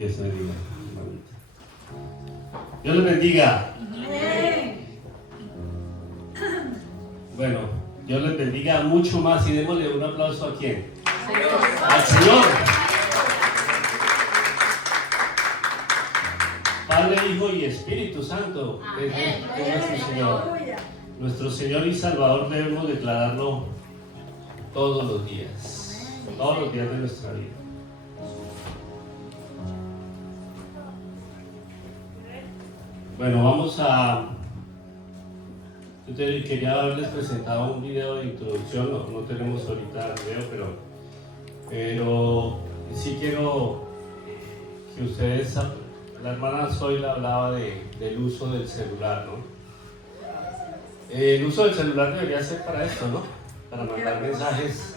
Dios te bendiga. Dios les bendiga. Bueno, Dios les bendiga mucho más y démosle un aplauso a quién. Al Señor. Padre, Hijo y Espíritu Santo. Es nuestro Señor. Nuestro Señor y Salvador debemos declararlo todos los días de nuestra vida. Bueno, vamos a... Yo quería haberles presentado un video de introducción, no tenemos ahorita el video, pero sí quiero que ustedes... La hermana Zoila hablaba del uso del celular, ¿no? El uso del celular debería ser para esto, ¿no? Para mandar mensajes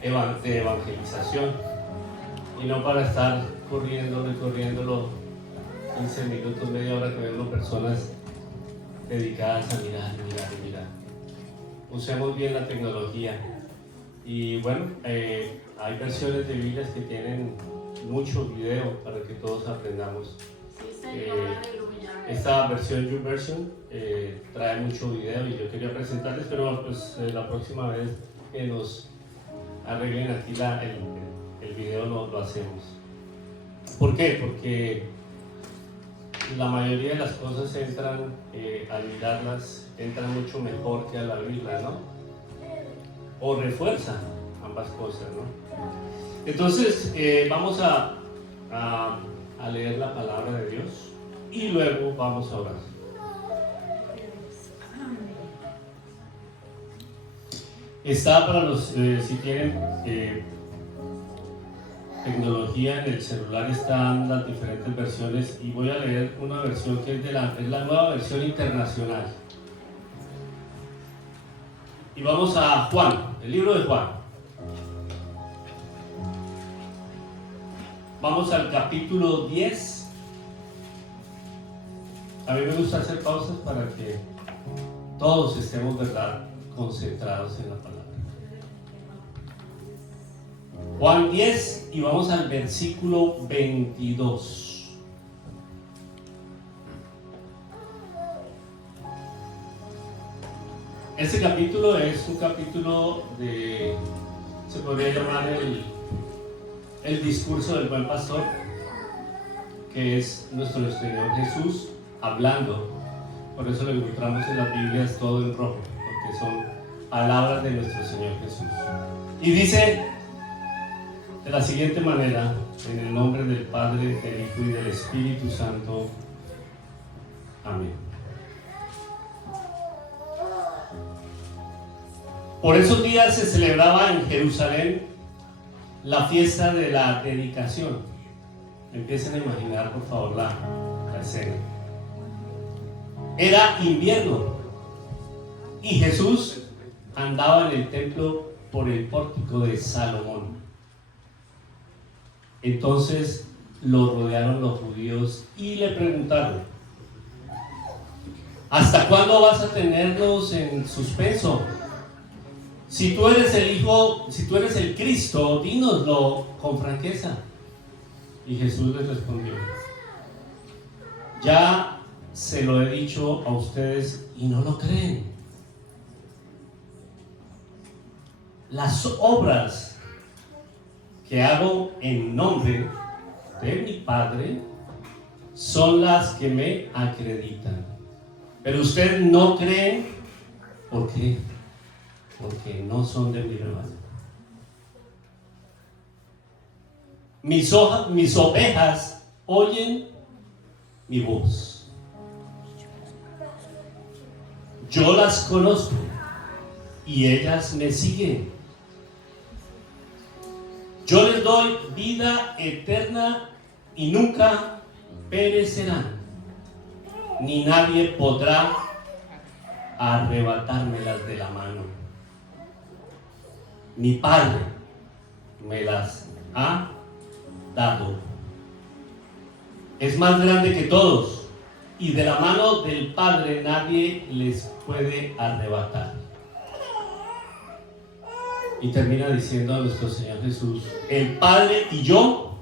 de evangelización y no para estar corriéndolo 15 minutos, media hora que vemos personas dedicadas a mirar. Usemos bien la tecnología y bueno, hay versiones de Biblias que tienen mucho video para que todos aprendamos. Esta versión YouVersion trae mucho video y yo quería presentarles, pero pues la próxima vez que nos arreglen aquí el video lo hacemos. ¿Por qué? Porque la mayoría de las cosas entran, al mirarlas, entran mucho mejor que al abrirlas, ¿no? O refuerzan ambas cosas, ¿no? Entonces, vamos a leer la palabra de Dios y luego vamos a orar. Está para los, si tienen tecnología en el celular, están las diferentes versiones y voy a leer una versión que es la nueva versión internacional. Y vamos a Juan, el libro de Juan. Vamos al capítulo 10. A mí me gusta hacer pausas para que todos estemos, ¿verdad?, concentrados en la palabra. Juan 10 y vamos al versículo 22. Este capítulo es un capítulo se podría llamar el discurso del buen pastor, que es nuestro Señor Jesús hablando. Por eso lo encontramos en las Biblias todo en rojo, porque son palabras de nuestro Señor Jesús. Y dice de la siguiente manera: en el nombre del Padre, del Hijo y del Espíritu Santo. Amén. Por esos días se celebraba en Jerusalén la fiesta de la dedicación. Empiecen a imaginar, por favor, la escena. Era invierno y Jesús andaba en el templo por el pórtico de Salomón. Entonces lo rodearon los judíos y le preguntaron: ¿hasta cuándo vas a tenernos en suspenso? Si tú eres el Hijo, si tú eres el Cristo, dínoslo con franqueza. Y Jesús les respondió: ya se lo he dicho a ustedes y no lo creen. Las obras que hago en nombre de mi Padre son las que me acreditan. Pero ustedes no creen. ¿Por qué? Porque no son de mi rebaño. Mis ovejas oyen mi voz. Yo las conozco y ellas me siguen. Yo les doy vida eterna y nunca perecerán, ni nadie podrá arrebatármelas de la mano. Mi Padre me las ha dado. Es más grande que todos, y de la mano del Padre nadie les puede arrebatar. Y termina diciendo a nuestro Señor Jesús: el Padre y yo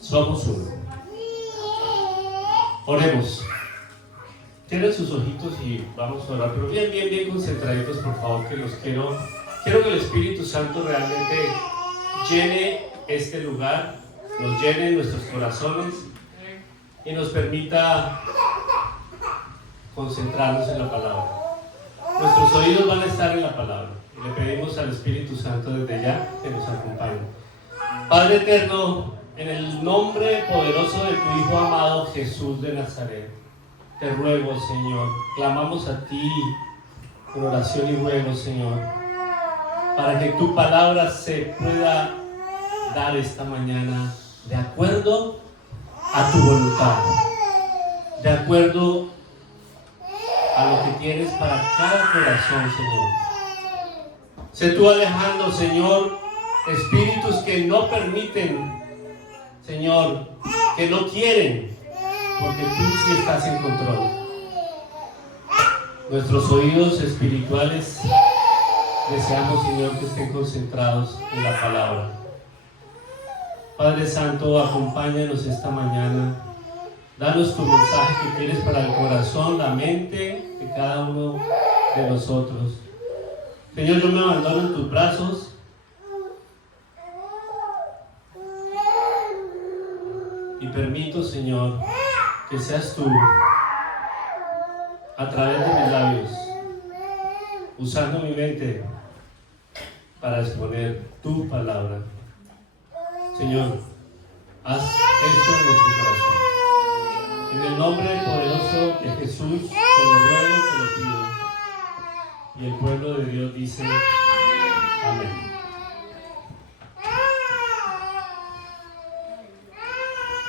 somos uno. Oremos. Cierren sus ojitos y vamos a orar, pero bien concentraditos, por favor, que los quiero que el Espíritu Santo realmente llene este lugar, nos llene nuestros corazones y nos permita concentrarnos en la palabra. Nuestros oídos van a estar en la palabra y le pedimos al Espíritu Santo desde ya que nos acompañe. Padre eterno, en el nombre poderoso de tu Hijo amado Jesús de Nazaret, te ruego, Señor, clamamos a ti con oración y ruego, Señor, para que tu palabra se pueda dar esta mañana de acuerdo a tu voluntad, de acuerdo a lo que tienes para cada corazón, Señor. Sé tú alejando, Señor, espíritus que no permiten, Señor, que no quieren, porque tú sí estás en control. Nuestros oídos espirituales deseamos, Señor, que estén concentrados en la palabra. Padre Santo, acompáñanos esta mañana. Danos tu mensaje que tienes para el corazón, la mente de cada uno de nosotros. Señor, yo me abandono en tus brazos. Y permito, Señor, que seas tú, a través de mis labios, usando mi mente para exponer tu palabra. Señor, haz esto en nuestro corazón. En el nombre poderoso de Jesús, te lo ruego, te lo pido. Y el pueblo de Dios dice, amén.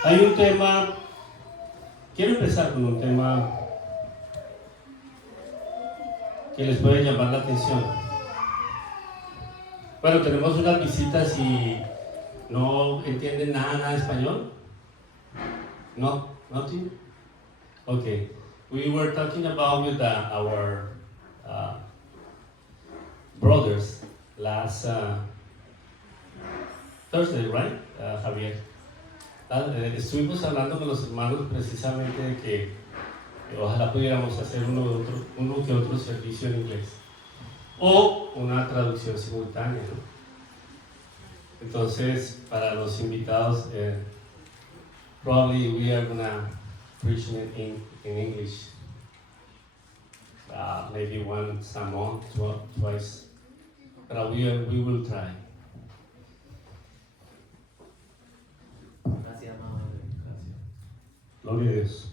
Hay un tema, quiero empezar con un tema que les puede llamar la atención. Bueno, tenemos unas visitas y no entienden nada de español. No, nothing. Okay, we were talking about with our brothers last Thursday, right, Javier? Estuvimos hablando con los hermanos precisamente de que ojalá pudiéramos hacer uno que otro servicio en inglés o una traducción simultánea, ¿no? Entonces, para los invitados, probably we are gonna preach in English, maybe once a month, twice, but we will try. Gracias, mamá. Gracias. Gloria a Dios.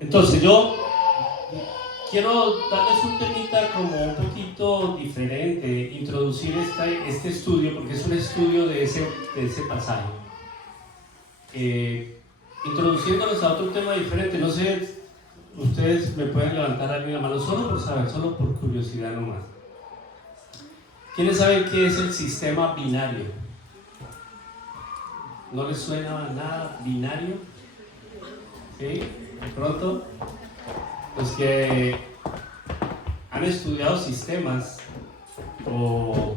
Entonces yo quiero darles un temita como un poquito diferente, introducir este estudio, porque es un estudio de ese pasaje. Introduciéndolos a otro tema diferente. No sé, ustedes me pueden levantar a mí la mano solo por saber, solo por curiosidad nomás. ¿Quiénes saben qué es el sistema binario? ¿No les suena nada binario? ¿Sí? De pronto, los que han estudiado sistemas o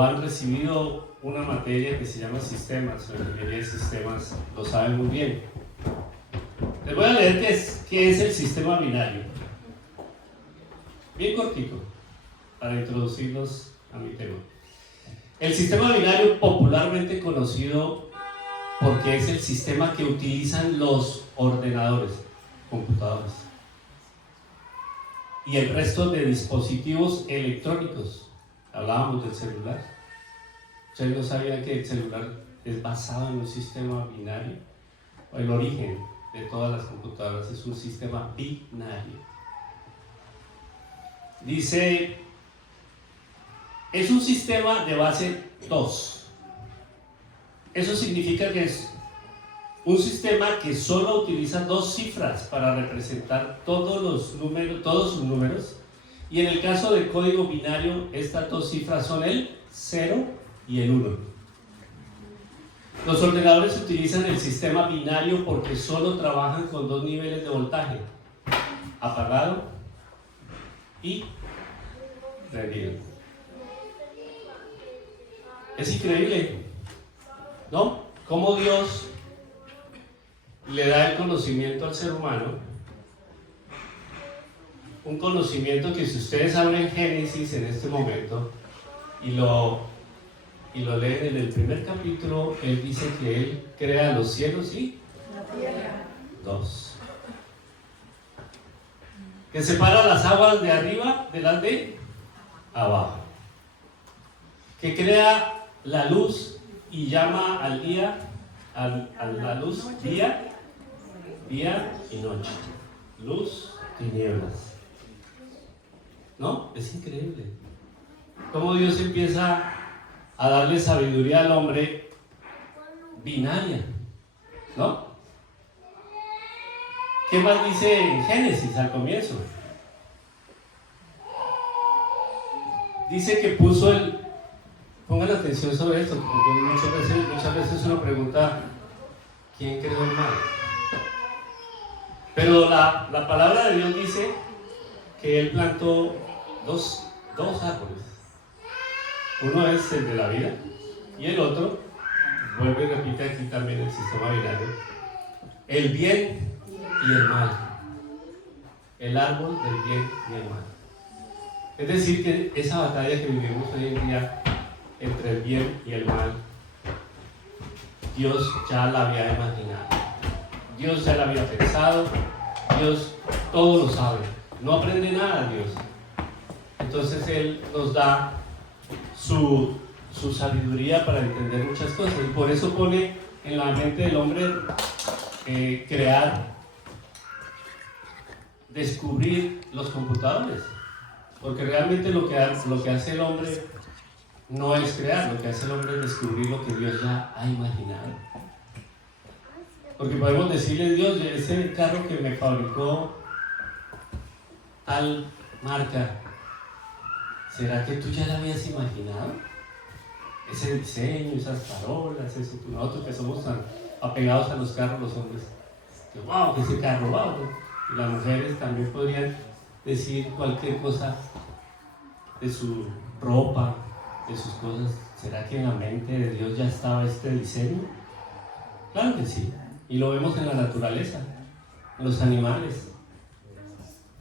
han recibido una materia que se llama sistemas, o ingeniería de sistemas, lo saben muy bien. Les voy a leer qué es el sistema binario. Bien cortito, para introducirlos a mi tema. El sistema binario, popularmente conocido porque es el sistema que utilizan los ordenadores, computadores y el resto de dispositivos electrónicos. Hablábamos del celular. ¿Ustedes no sabían que el celular es basado en un sistema binario? El origen de todas las computadoras es un sistema binario. Dice, es un sistema de base 2. Eso significa que es un sistema que solo utiliza 2 cifras para representar todos sus números, y en el caso del código binario, estas 2 cifras son el 0 y el 1. Los ordenadores utilizan el sistema binario porque solo trabajan con 2 niveles de voltaje, apagado y prendido. Es increíble, ¿no? cómo Dios le da el conocimiento al ser humano, un conocimiento que si ustedes abren Génesis en este momento y lo leen en el primer capítulo, Él dice que Él crea los cielos y la tierra. Dos. Que separa las aguas de arriba de las de abajo. Que crea la luz y llama al día, a la luz, día y noche. Luz, tinieblas. ¿No? Es increíble. Cómo Dios empieza a darle sabiduría al hombre binaria. ¿No? ¿Qué más dice en Génesis al comienzo? Dice que puso el... Pongan atención sobre esto, porque muchas veces uno pregunta ¿quién creó el mal? Pero la palabra de Dios dice que Él plantó dos árboles. Uno es el de la vida y el otro, vuelve y repite aquí también el sistema binario, el bien y el mal. El árbol del bien y el mal. Es decir, que esa batalla que vivimos hoy en día entre el bien y el mal, Dios ya la había imaginado. Dios ya la había pensado. Dios todo lo sabe. No aprende nada Dios. Entonces Él nos da su sabiduría para entender muchas cosas. Y por eso pone en la mente del hombre crear, descubrir los computadores. Porque realmente lo que hace el hombre no es crear, lo que hace el hombre es descubrir lo que Dios ya ha imaginado. Porque podemos decirle a Dios, ese carro que me fabricó tal marca, ¿será que tú ya lo habías imaginado? Ese diseño, esas farolas, nosotros que somos tan apegados a los carros, los hombres, que wow, que ese carro, wow. Y las mujeres también podrían decir cualquier cosa de su ropa, de sus cosas. ¿Será que en la mente de Dios ya estaba este diseño? Claro que sí. Y lo vemos en la naturaleza, en los animales.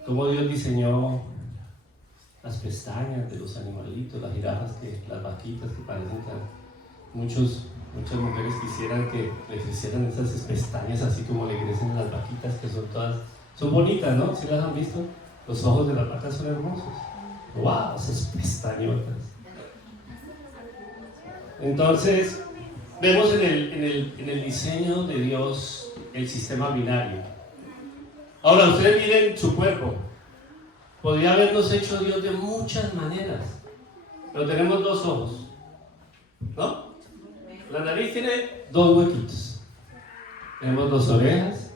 Cómo Dios diseñó las pestañas de los animalitos, las jirafas, las vaquitas que parecen que muchas mujeres quisieran que le crecieran esas pestañas así como le crecen las vaquitas, que son bonitas, ¿no? ¿Sí las han visto? Los ojos de las vacas son hermosos. ¡Wow! Esas pestañotas. Entonces, vemos en el diseño de Dios el sistema binario. Ahora, ustedes miren su cuerpo. Podría habernos hecho Dios de muchas maneras, pero tenemos dos ojos, ¿no? La nariz tiene dos huequitos. Tenemos dos orejas,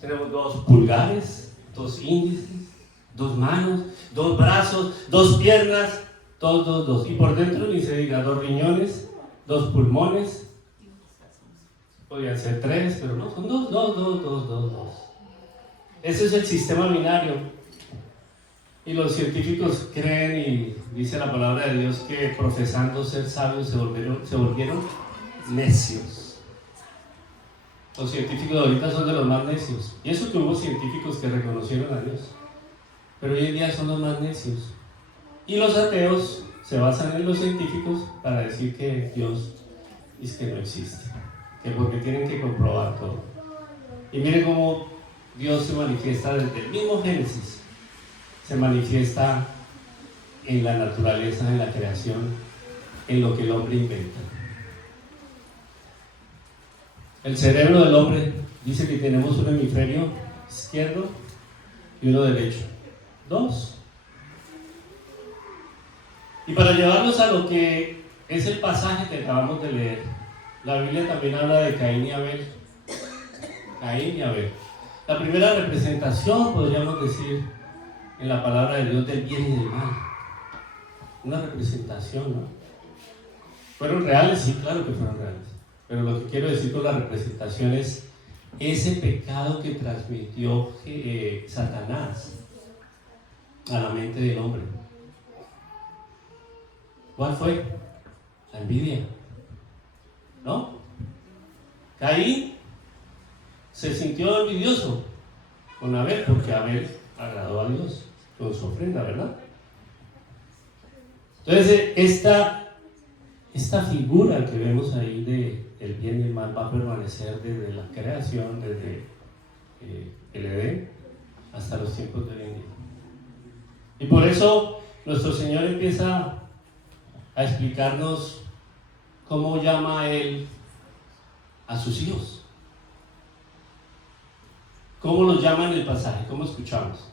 tenemos dos pulgares, dos índices, dos manos, dos brazos, dos piernas, dos. Y por dentro ni se diga, dos riñones, dos pulmones. Podrían ser tres, pero no, son dos. Ese es el sistema binario. Y los científicos creen, y dice la palabra de Dios, que profesando ser sabios se volvieron necios. Los científicos de ahorita son de los más necios. Y eso que hubo científicos que reconocieron a Dios. Pero hoy en día son los más necios. Y los ateos se basan en los científicos para decir que Dios es que no existe. Que porque tienen que comprobar todo. Y miren cómo Dios se manifiesta desde el mismo Génesis. Se manifiesta en la naturaleza, en la creación, en lo que el hombre inventa. El cerebro del hombre dice que tenemos un hemisferio izquierdo y uno derecho. Dos. Y para llevarnos a lo que es el pasaje que acabamos de leer, la Biblia también habla de Caín y Abel. Caín y Abel. La primera representación, podríamos decir, en la palabra de Dios del bien y del mal. Una representación, ¿no? ¿Fueron reales? Sí, claro que fueron reales. Pero lo que quiero decir con la representación es ese pecado que transmitió Satanás a la mente del hombre. ¿Cuál fue? La envidia, ¿no? Caín se sintió envidioso con Abel porque Abel agradó a Dios con su ofrenda, ¿verdad? Entonces, esta figura que vemos ahí de el bien y el mal va a permanecer desde la creación, desde el Edén hasta los tiempos de hoy en día. Y por eso nuestro Señor empieza a explicarnos cómo llama a Él a sus hijos. ¿Cómo los llama en el pasaje? ¿Cómo escuchamos?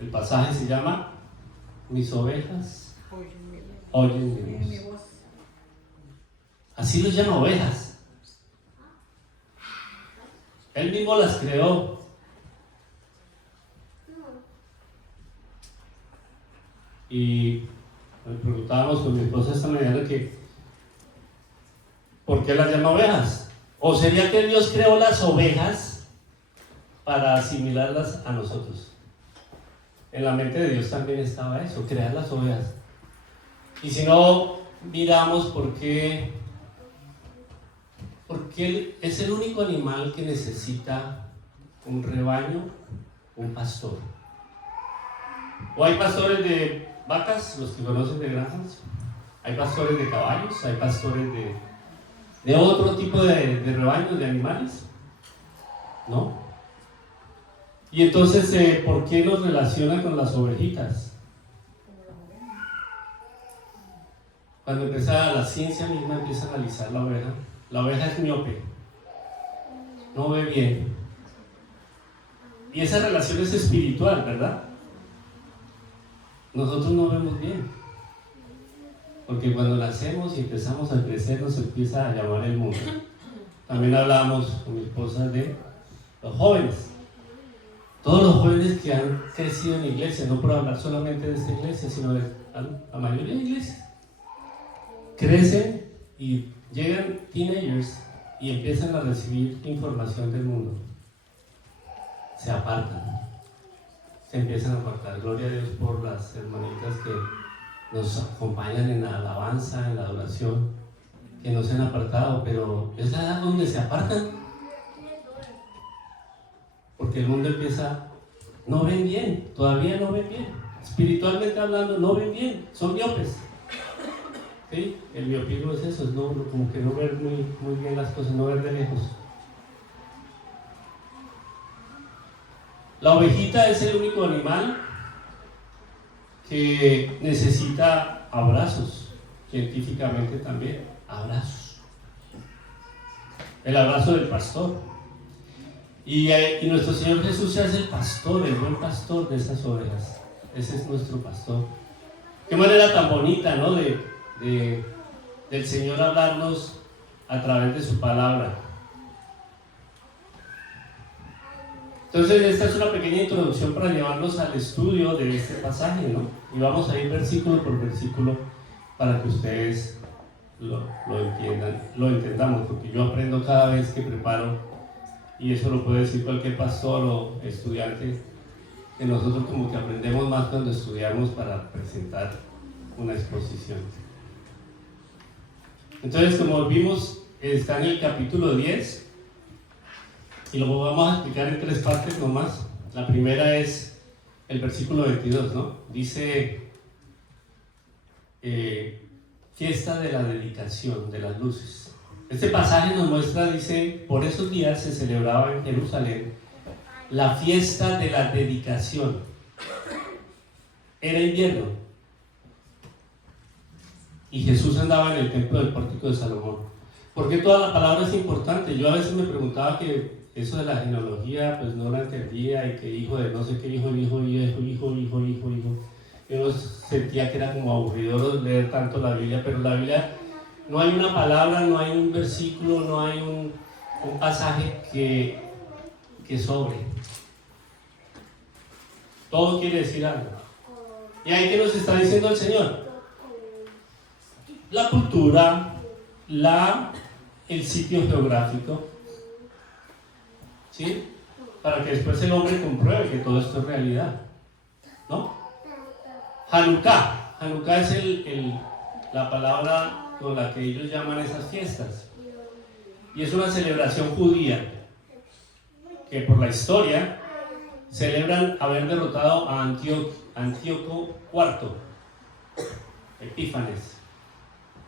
El pasaje se llama mis ovejas oyen mi voz. Así los llama ovejas. Él mismo las creó. Y nos preguntábamos con mi esposa esta mañana que ¿por qué las llama ovejas? ¿O sería que Dios creó las ovejas para asimilarlas a nosotros? En la mente de Dios también estaba eso, crear las ovejas. Y si no miramos porque es el único animal que necesita un rebaño, un pastor. O hay pastores de vacas, los que conocen de granjas, hay pastores de caballos, hay pastores de otro tipo de rebaños, de animales, ¿no? Y entonces, ¿por qué nos relaciona con las ovejitas? Cuando empieza la ciencia misma, empieza a analizar la oveja es miope, no ve bien. Y esa relación es espiritual, ¿verdad? Nosotros no vemos bien. Porque cuando nacemos y empezamos a crecer, nos empieza a llamar el mundo. También hablábamos con mi esposa de los jóvenes. Todos los jóvenes que han crecido en la iglesia, no por hablar solamente de esta iglesia, sino de la mayoría de iglesias, crecen y llegan teenagers y empiezan a recibir información del mundo. Se apartan, se empiezan a apartar. Gloria a Dios por las hermanitas que nos acompañan en la alabanza, en la adoración, que no se han apartado, pero es la edad donde se apartan. Porque el mundo empieza, no ven bien, todavía no ven bien. Espiritualmente hablando, no ven bien, son miopes. ¿Sí? El miopismo es eso, es como que no ver muy bien las cosas, no ver de lejos. La ovejita es el único animal que necesita abrazos, científicamente también, abrazos. El abrazo del pastor. Y nuestro Señor Jesús es el pastor, el buen pastor de esas ovejas. Ese es nuestro pastor. Qué manera tan bonita, ¿no? Del Señor hablarnos a través de su palabra. Entonces, esta es una pequeña introducción para llevarnos al estudio de este pasaje, ¿no? Y vamos a ir versículo por versículo para que ustedes lo entiendan, lo entendamos, porque yo aprendo cada vez que preparo, y eso lo puede decir cualquier pastor o estudiante, que nosotros como que aprendemos más cuando estudiamos para presentar una exposición. Entonces, como vimos, está en el capítulo 10 y lo vamos a explicar en 3 partes nomás. La primera es el versículo 22, ¿no? Dice fiesta de la dedicación de las luces. Este pasaje nos muestra, dice, por esos días se celebraba en Jerusalén la fiesta de la dedicación. Era invierno y Jesús andaba en el templo del pórtico de Salomón. ¿Por qué toda la palabra es importante? Yo a veces me preguntaba que eso de la genealogía pues no la entendía, y que hijo de no sé qué hijo. Yo sentía que era como aburrido leer tanto la Biblia, pero la Biblia no hay una palabra, no hay un versículo, no hay un pasaje que sobre. Todo quiere decir algo. ¿Y ahí qué nos está diciendo el Señor? La cultura, el sitio geográfico, ¿sí? Para que después el hombre compruebe que todo esto es realidad, ¿no? Hanukkah es la palabra con la que ellos llaman esas fiestas. y es una celebración judía que por la historia celebran haber derrotado a Antíoco IV Epífanes,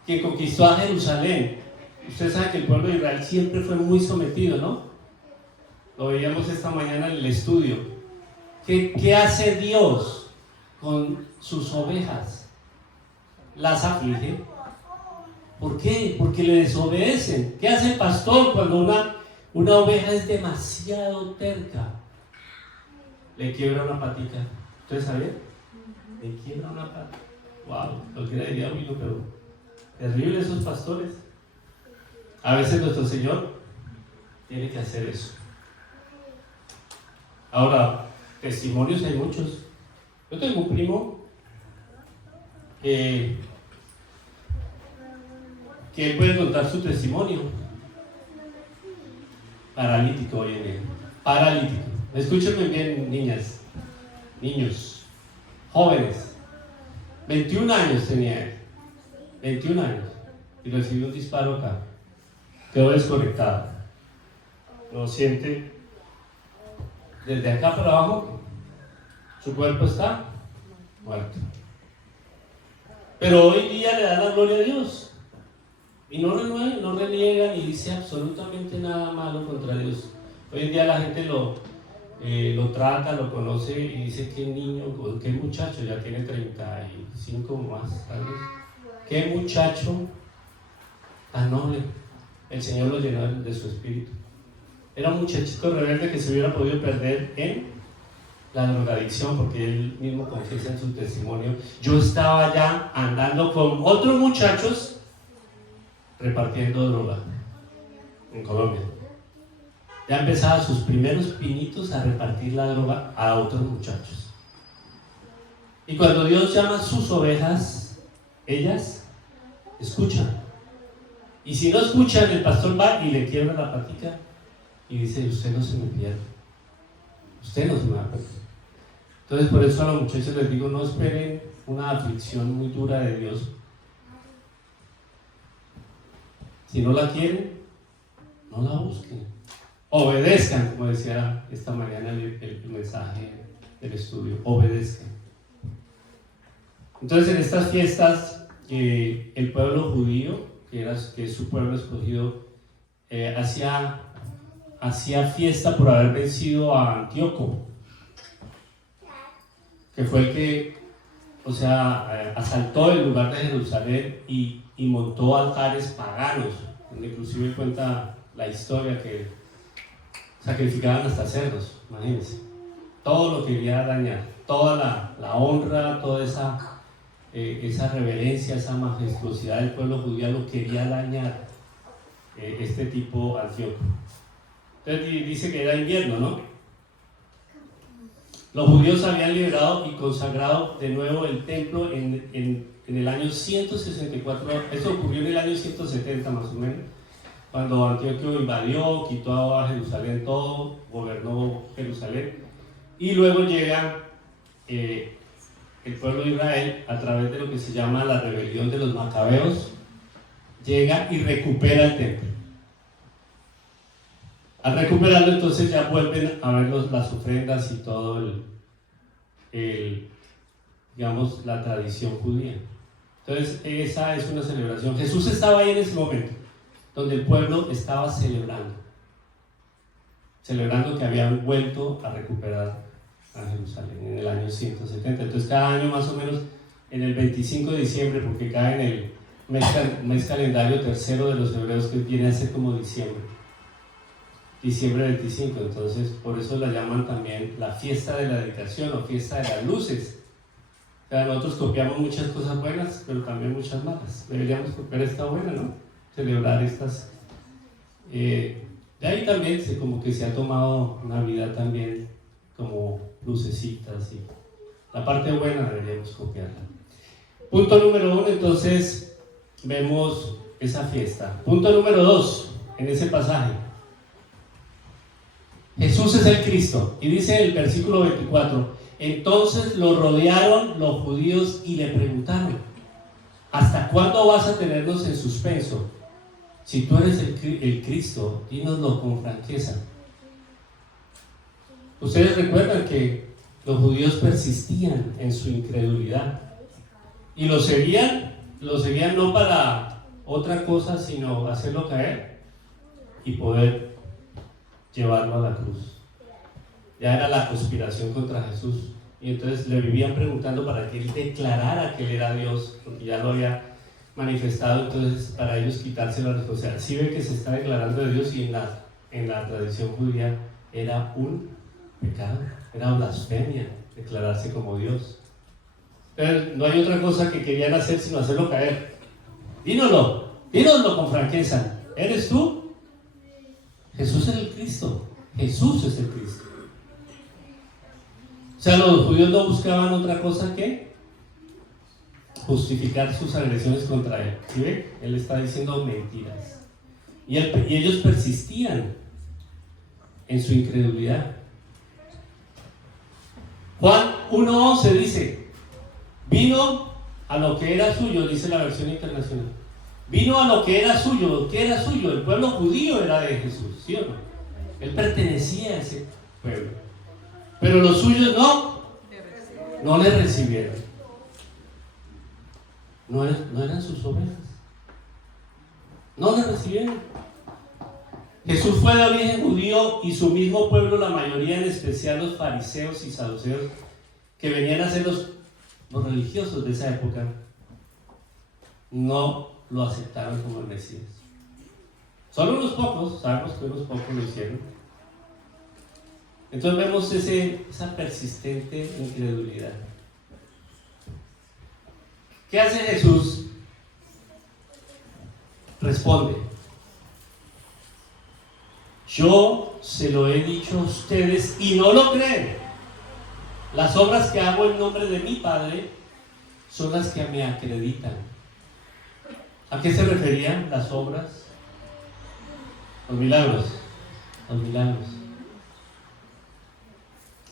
quien conquistó a Jerusalén. Usted sabe que el pueblo de Israel siempre fue muy sometido, ¿no? Lo veíamos esta mañana en el estudio. ¿Qué hace Dios con sus ovejas? Las aflige. ¿Por qué? Porque le desobedecen. ¿Qué hace el pastor cuando una oveja es demasiado terca? Le quiebra una patica. ¿Ustedes sabían? Le quiebra una pata. Wow, cualquiera diría, uy, no, pero terrible esos pastores. A veces nuestro Señor tiene que hacer eso. Ahora, testimonios hay muchos. Yo tengo un primo que él puede contar su testimonio. Paralítico hoy en día. Paralítico. Escúchenme bien, niñas, niños, jóvenes. 21 años tenía él. 21 años. Y recibió un disparo acá. Quedó desconectado. No siente. Desde acá para abajo, su cuerpo está muerto. Pero hoy día le da la gloria a Dios. Y no reniega ni dice absolutamente nada malo contra Dios. Hoy en día la gente lo trata, lo conoce y dice que niño, que muchacho, ya tiene 35 más años. Qué muchacho tan noble. El Señor lo llenó de su espíritu. Era un muchachito rebelde que se hubiera podido perder en la drogadicción, porque él mismo confiesa en su testimonio. Yo estaba ya andando con otros muchachos repartiendo droga en Colombia. Ya empezaba sus primeros pinitos a repartir la droga a otros muchachos. Y cuando Dios llama a sus ovejas, ellas escuchan. Y si no escuchan, el pastor va y le quiebra la patica y dice: usted no se me pierde, usted no se me va a perder. Entonces, por eso a los muchachos les digo: no esperen una aflicción muy dura de Dios. Si no la quieren, no la busquen. Obedezcan, como decía esta mañana el mensaje del estudio. Obedezcan. Entonces, en estas fiestas, el pueblo judío, que es su pueblo escogido, hacía fiesta por haber vencido a Antíoco, que fue el que, asaltó el lugar de Jerusalén y montó altares paganos, donde inclusive cuenta la historia que sacrificaban hasta cerdos, imagínense. Todo lo que quería dañar, toda la honra, toda esa reverencia, esa majestuosidad del pueblo judío lo quería dañar este tipo Antíoco. Entonces dice que era invierno, ¿no? Los judíos habían liberado y consagrado de nuevo el templo en el año 164, eso ocurrió en el año 170 más o menos, cuando Antíoco invadió, quitó a Jerusalén todo, gobernó Jerusalén, y luego llega el pueblo de Israel a través de lo que se llama la rebelión de los macabeos, llega y recupera el templo. Al recuperarlo, entonces ya vuelven a ver las ofrendas y todo digamos, la tradición judía. Entonces, esa es una celebración. Jesús estaba ahí en ese momento, donde el pueblo estaba celebrando que habían vuelto a recuperar a Jerusalén en el año 170. Entonces, cada año más o menos, en el 25 de diciembre, porque cae en el mes calendario tercero de los hebreos, que viene a ser como diciembre 25, entonces por eso la llaman también la fiesta de la dedicación o fiesta de las luces. O sea, nosotros copiamos muchas cosas buenas, pero también muchas malas. Deberíamos copiar esta buena, ¿no? Celebrar estas. De ahí también como que se ha tomado Navidad también como lucecitas y la parte buena deberíamos copiarla. Punto número 1, entonces vemos esa fiesta. Punto número 2, en ese pasaje. Jesús es el Cristo, y dice el versículo 24: entonces lo rodearon los judíos y le preguntaron: ¿hasta cuándo vas a tenernos en suspenso? Si tú eres el Cristo, dínoslo con franqueza. Ustedes recuerdan que los judíos persistían en su incredulidad y lo seguían no para otra cosa, sino hacerlo caer y poder llevarlo a la cruz. Ya era la conspiración contra Jesús. Y entonces le vivían preguntando para que él declarara que él era Dios, porque ya lo había manifestado. Entonces para ellos quitarse la responsabilidad. Si ve que se está declarando de Dios, y en la tradición judía era un pecado, era blasfemia declararse como Dios. Entonces no hay otra cosa que querían hacer sino hacerlo caer. Dínoslo con franqueza. ¿Eres tú? Jesús es el Cristo. Jesús es el Cristo. O sea, los judíos no buscaban otra cosa que justificar sus agresiones contra él. ¿Sí ve? Él está diciendo mentiras. Y ellos persistían en su incredulidad. Juan 1:11 dice: vino a lo que era suyo, dice la versión internacional. Vino a lo que era suyo. ¿Qué era suyo? El pueblo judío era de Jesús, ¿sí o no? Él pertenecía a ese pueblo. Pero los suyos no le recibieron. No eran sus ovejas. No le recibieron. Jesús fue de origen judío y su mismo pueblo, la mayoría, en especial los fariseos y saduceos, que venían a ser los religiosos de esa época, no lo aceptaron como el Mesías. Solo unos pocos, sabemos que unos pocos lo hicieron. Entonces vemos esa persistente incredulidad. ¿Qué hace Jesús? Responde: yo se lo he dicho a ustedes y no lo creen. Las obras que hago en nombre de mi Padre son las que me acreditan. ¿A qué se referían las obras? Los milagros. Los milagros.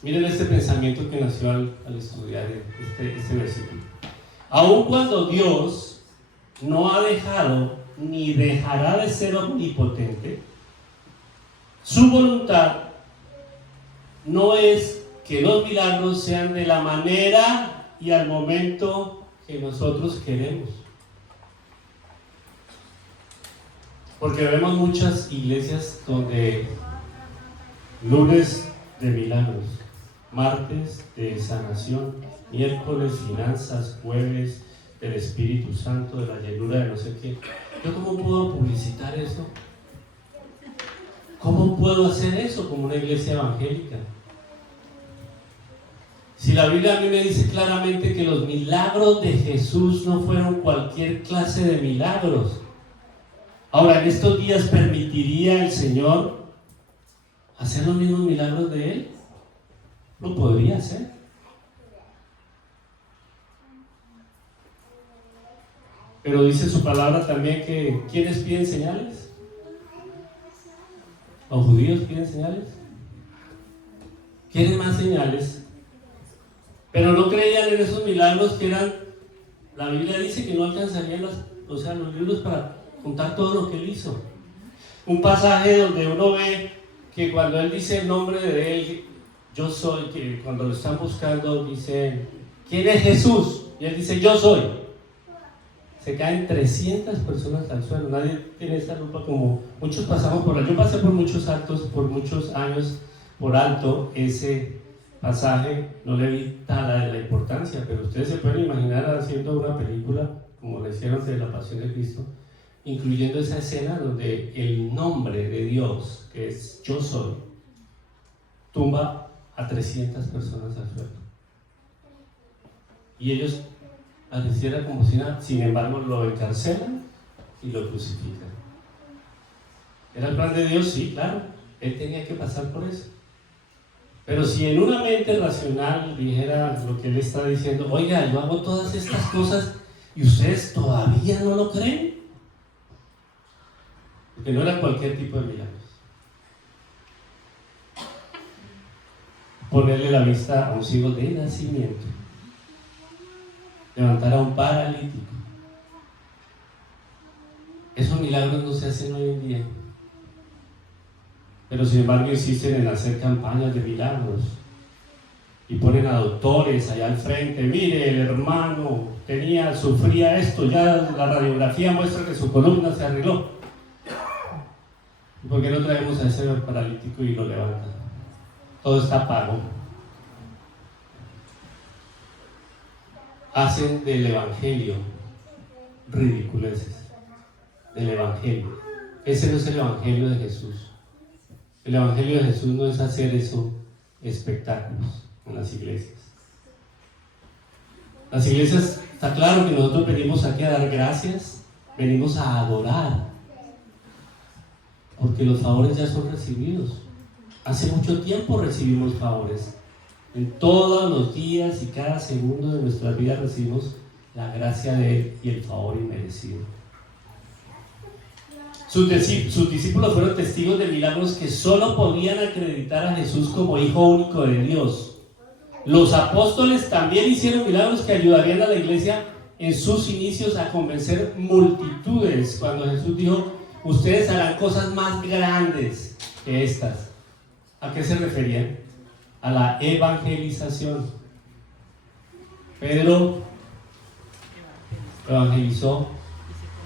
Miren este pensamiento que nació al estudiar este versículo. Aun cuando Dios no ha dejado ni dejará de ser omnipotente, su voluntad no es que los milagros sean de la manera y al momento que nosotros queremos. Porque vemos muchas iglesias donde lunes de milagros, martes de sanación, miércoles finanzas, jueves del Espíritu Santo, de la llenura de no sé qué. ¿Yo cómo puedo publicitar eso? ¿Cómo puedo hacer eso como una iglesia evangélica? Si la Biblia a mí me dice claramente que los milagros de Jesús no fueron cualquier clase de milagros. Ahora, en estos días, ¿permitiría el Señor hacer los mismos milagros de Él? Lo podría hacer. Pero dice su palabra también que ¿quiénes piden señales? ¿Los judíos piden señales? ¿Quieren más señales? Pero no creían en esos milagros que eran, la Biblia dice que no alcanzarían los libros para contar todo lo que Él hizo. Un pasaje donde uno ve que cuando Él dice el nombre de Él, yo soy, que cuando lo están buscando dicen, ¿quién es Jesús? Y Él dice, yo soy. Se caen 300 personas al suelo. Nadie tiene esa lupa como muchos pasamos por ahí. Yo pasé por muchos actos, por muchos años por alto ese pasaje, no le vi tal la importancia, pero ustedes se pueden imaginar haciendo una película como le hicieron de la Pasión de Cristo, incluyendo esa escena donde el nombre de Dios, que es yo soy, tumba a 300 personas al suelo. Y ellos pareciera como si nada, sin embargo lo encarcelan y lo crucifican. ¿Era el plan de Dios? Sí, claro, Él tenía que pasar por eso. Pero si en una mente racional dijera lo que Él está diciendo, oiga, yo hago todas estas cosas y ustedes todavía no lo creen, porque no era cualquier tipo de milagros. Ponerle la vista a un ciego de nacimiento, levantar a un paralítico, Esos milagros no se hacen hoy en día. Pero sin embargo insisten en hacer campañas de milagros. Y ponen a doctores allá al frente. Mire, el hermano sufría esto, ya la radiografía muestra que su columna se arregló. ¿Y por qué no traemos a ese paralítico y lo levantan? Todo está pago. Hacen del evangelio ridiculeces. Del evangelio. Ese no es el evangelio de Jesús. El evangelio de Jesús no es hacer eso, espectáculos en las iglesias. Las iglesias, está claro que nosotros venimos aquí a dar gracias, venimos a adorar, porque los favores ya son recibidos. Hace mucho tiempo recibimos favores. En todos los días y cada segundo de nuestra vida recibimos la gracia de Él y el favor inmerecido. Sus discípulos fueron testigos de milagros que solo podían acreditar a Jesús como Hijo único de Dios. Los apóstoles también hicieron milagros que ayudarían a la iglesia en sus inicios a convencer multitudes. Cuando Jesús dijo, ustedes harán cosas más grandes que estas. ¿A qué se referían? A la evangelización. Pedro evangelizó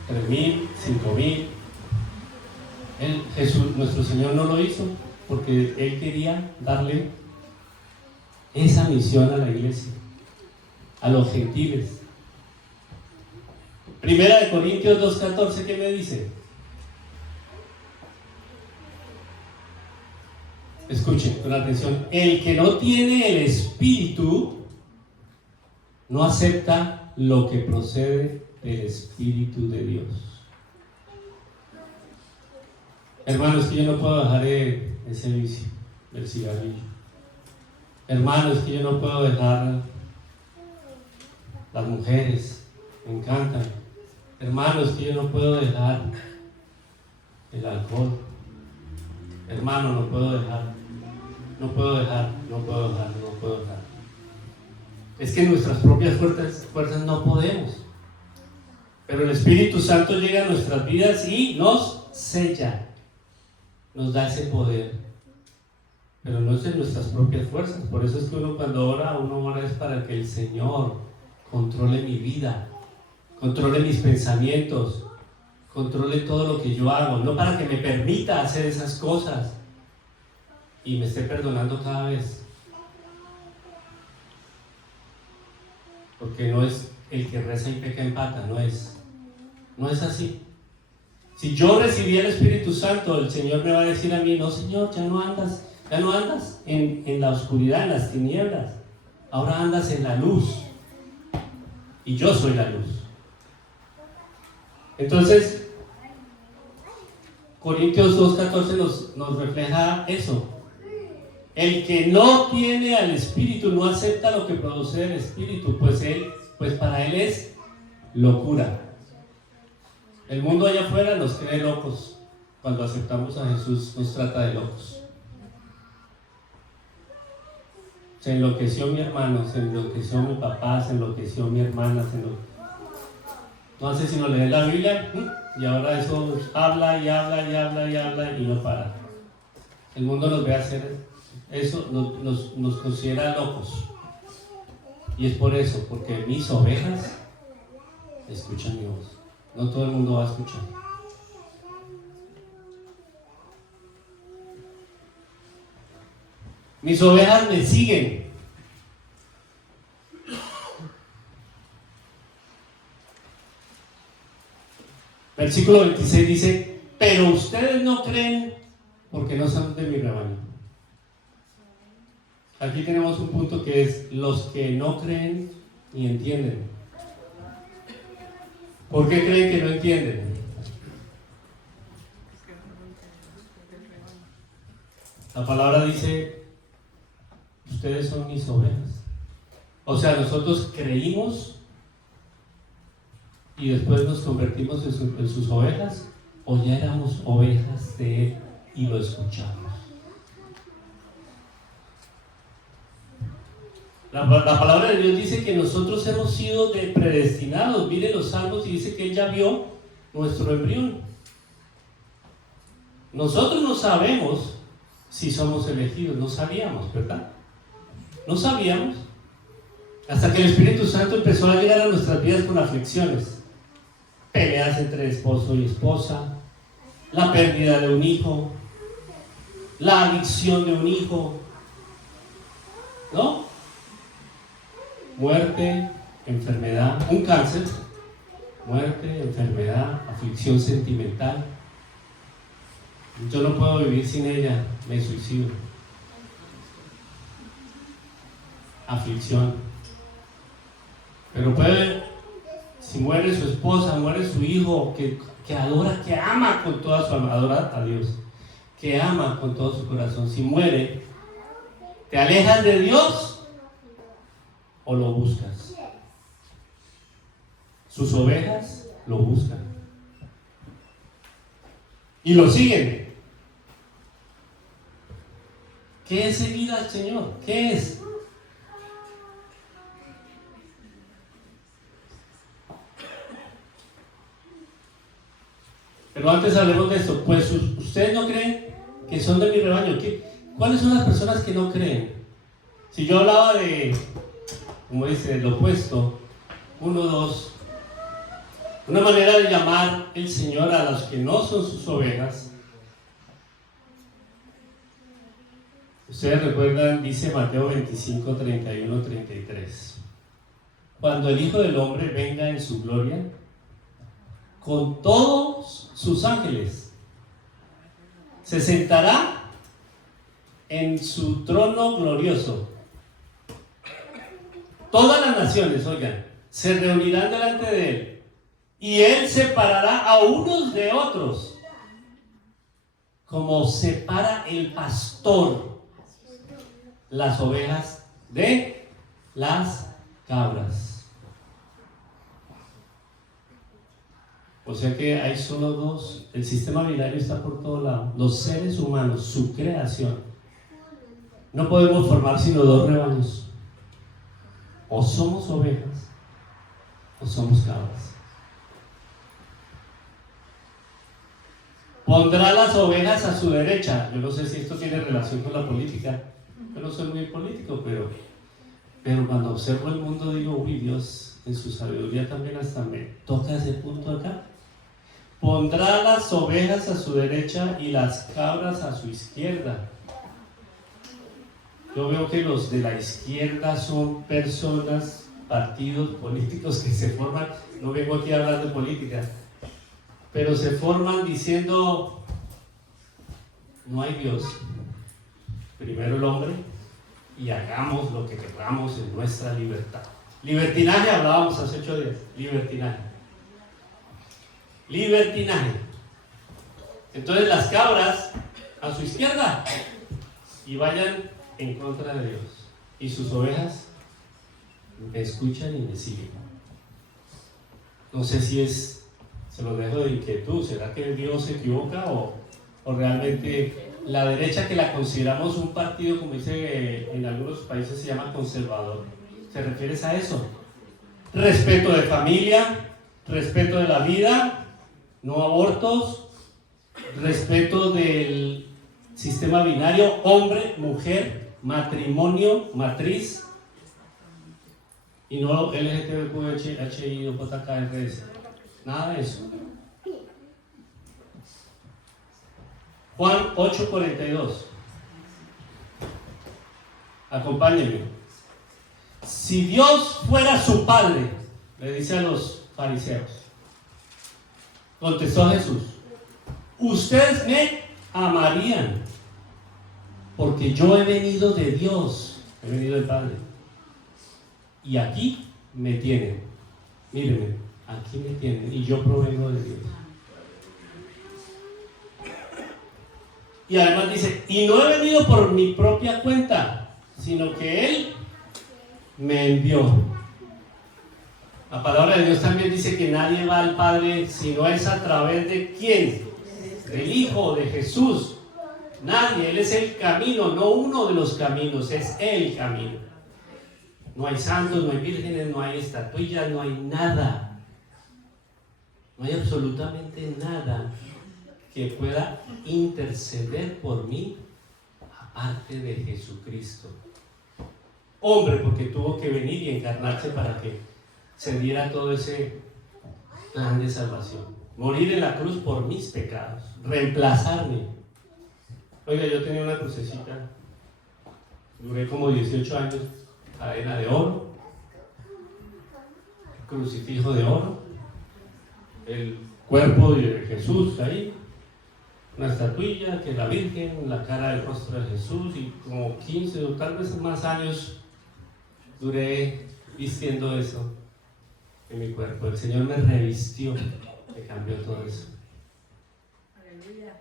3,000, 5,000. Jesús, nuestro Señor, no lo hizo porque Él quería darle esa misión a la iglesia, a los gentiles. Primera de Corintios 2:14, ¿qué me dice? Escuchen con atención. El que no tiene el Espíritu no acepta lo que procede del Espíritu de Dios. Hermanos, que yo no puedo dejar ese vicio del cigarrillo. Hermanos, que yo no puedo dejar las mujeres, me encantan. Hermanos, que yo no puedo dejar el alcohol. Hermano, no puedo dejar. Es que nuestras propias fuerzas no podemos. Pero el Espíritu Santo llega a nuestras vidas y nos sella. Nos da ese poder, pero no es en nuestras propias fuerzas. Por eso es que uno cuando ora es para que el Señor controle mi vida, controle mis pensamientos, controle todo lo que yo hago, no para que me permita hacer esas cosas y me esté perdonando cada vez, porque no es el que reza y peca empata, no es así. Si yo recibí el Espíritu Santo, el Señor me va a decir a mí, no Señor, ya no andas en la oscuridad, en las tinieblas, ahora andas en la luz, y yo soy la luz. Entonces, Corintios 2:14 nos refleja eso. El que no tiene al Espíritu no acepta lo que produce el Espíritu, pues para él es locura. El mundo allá afuera nos cree locos. Cuando aceptamos a Jesús nos trata de locos. Se enloqueció mi hermano, se enloqueció mi papá, se enloqueció mi hermana, no sé si no lee la Biblia y ahora eso habla y no para. El mundo nos ve hacer eso, nos considera locos. Y es por eso, porque mis ovejas escuchan mi voz. No todo el mundo va a escuchar. Mis ovejas me siguen. Versículo 26 dice, pero ustedes no creen porque no son de mi rebaño. Aquí tenemos un punto que es los que no creen ni entienden. ¿Por qué creen que no entienden? La palabra dice, ustedes son mis ovejas. O sea, nosotros creímos y después nos convertimos en sus ovejas, o ya éramos ovejas de Él y lo escuchamos. La palabra de Dios dice que nosotros hemos sido predestinados. Miren los salmos y dice que Él ya vio nuestro embrión. Nosotros no sabemos si somos elegidos, no sabíamos, ¿verdad? No sabíamos. Hasta que el Espíritu Santo empezó a llegar a nuestras vidas con aflicciones, peleas entre esposo y esposa, la pérdida de un hijo, la adicción de un hijo, ¿no? Muerte, enfermedad, un cáncer, muerte, enfermedad, aflicción sentimental. Yo no puedo vivir sin ella, me suicido. Aflicción. Pero puede, si muere su esposa, muere su hijo, que adora, que ama con toda su alma, adora a Dios, que ama con todo su corazón. Si muere, ¿te alejas de Dios o lo buscas? Sus ovejas lo buscan y lo siguen. ¿Qué es seguir al Señor? ¿Qué es? Pero antes hablemos de esto. Pues ustedes no creen que son de mi rebaño. ¿Cuáles son las personas que no creen? Si yo hablaba de, como dice, el opuesto, 1, 2, una manera de llamar el Señor a los que no son sus ovejas. Ustedes recuerdan, dice Mateo 25, 31, 33. Cuando el Hijo del Hombre venga en su gloria, con todos sus ángeles, se sentará en su trono glorioso. Todas las naciones, oigan, se reunirán delante de él, y él separará a unos de otros, como separa el pastor las ovejas de las cabras. O sea que hay solo dos. El sistema binario está por todos lados. Los seres humanos, su creación, no podemos formar sino dos rebaños. O somos ovejas o somos cabras. Pondrá las ovejas a su derecha. Yo no sé si esto tiene relación con la política. Yo no soy muy político, pero cuando observo el mundo digo, uy, Dios en su sabiduría también hasta me toca ese punto acá. Pondrá las ovejas a su derecha y las cabras a su izquierda. Yo veo que los de la izquierda son personas, partidos políticos que se forman, no vengo aquí a hablar de política, pero se forman diciendo, no hay Dios, primero el hombre, y hagamos lo que queramos en nuestra libertad. Libertinaje, hablábamos hace 8 días, libertinaje. Entonces las cabras a su izquierda y vayan en contra de Dios, y sus ovejas me escuchan y me siguen. No sé si se lo dejo de inquietud, ¿será que Dios se equivoca o realmente la derecha, que la consideramos un partido, como dice en algunos países se llama conservador, se refiere a eso? Respeto de familia, respeto de la vida, no abortos, respeto del sistema binario, hombre, mujer, matrimonio, matriz, y no LGTBQ, HI, JKRS, nada de eso. Juan 8:42. Acompáñenme. Si Dios fuera su padre, le dice a los fariseos, contestó Jesús, ustedes me amarían, porque yo he venido de Dios, he venido del Padre, y aquí me tienen. Mírenme, aquí me tienen, y yo provengo de Dios. Y además dice, y no he venido por mi propia cuenta, sino que Él me envió. La palabra de Dios también dice que nadie va al Padre sino es a través de ¿quién? Del Hijo, de Jesús. Nadie, Él es el camino, no uno de los caminos, es el camino. No hay santos, no hay vírgenes, no hay estatuillas, no hay nada. No hay absolutamente nada que pueda interceder por mí aparte de Jesucristo. Hombre, porque tuvo que venir y encarnarse para que se diera todo ese plan de salvación. Morir en la cruz por mis pecados, reemplazarme. Oiga, yo tenía una crucecita, duré como 18 años, cadena de oro, crucifijo de oro, el cuerpo de Jesús ahí, una estatuilla, que la Virgen, la cara del rostro de Jesús, y como 15 o tal vez más años duré vistiendo eso en mi cuerpo. El Señor me revistió, me cambió todo eso. Aleluya.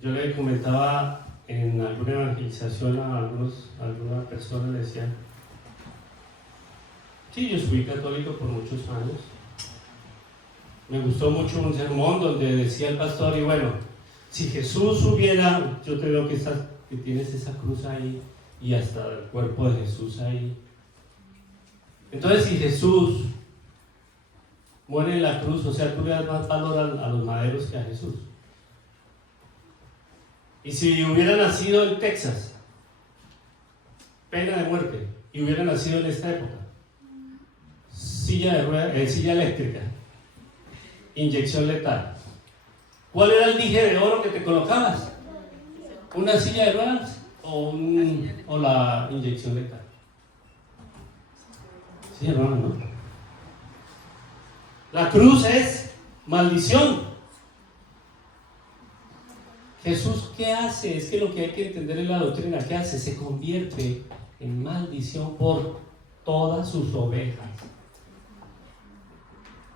Yo le comentaba en alguna evangelización a alguna persona, le decía, sí, yo fui católico por muchos años. Me gustó mucho un sermón donde decía el pastor, y bueno, si Jesús hubiera, yo te veo que tienes esa cruz ahí y hasta el cuerpo de Jesús ahí. Entonces, si Jesús muere en la cruz, o sea, tú le das más valor a los maderos que a Jesús. Y si hubiera nacido en Texas, pena de muerte, y hubiera nacido en esta época, silla eléctrica, inyección letal, ¿cuál era el dije de oro que te colocabas? ¿Una silla de ruedas o la inyección letal? Sí, hermano, ¿no? La cruz es maldición. Jesús, ¿qué hace? Es que lo que hay que entender en la doctrina, ¿qué hace? Se convierte en maldición por todas sus ovejas.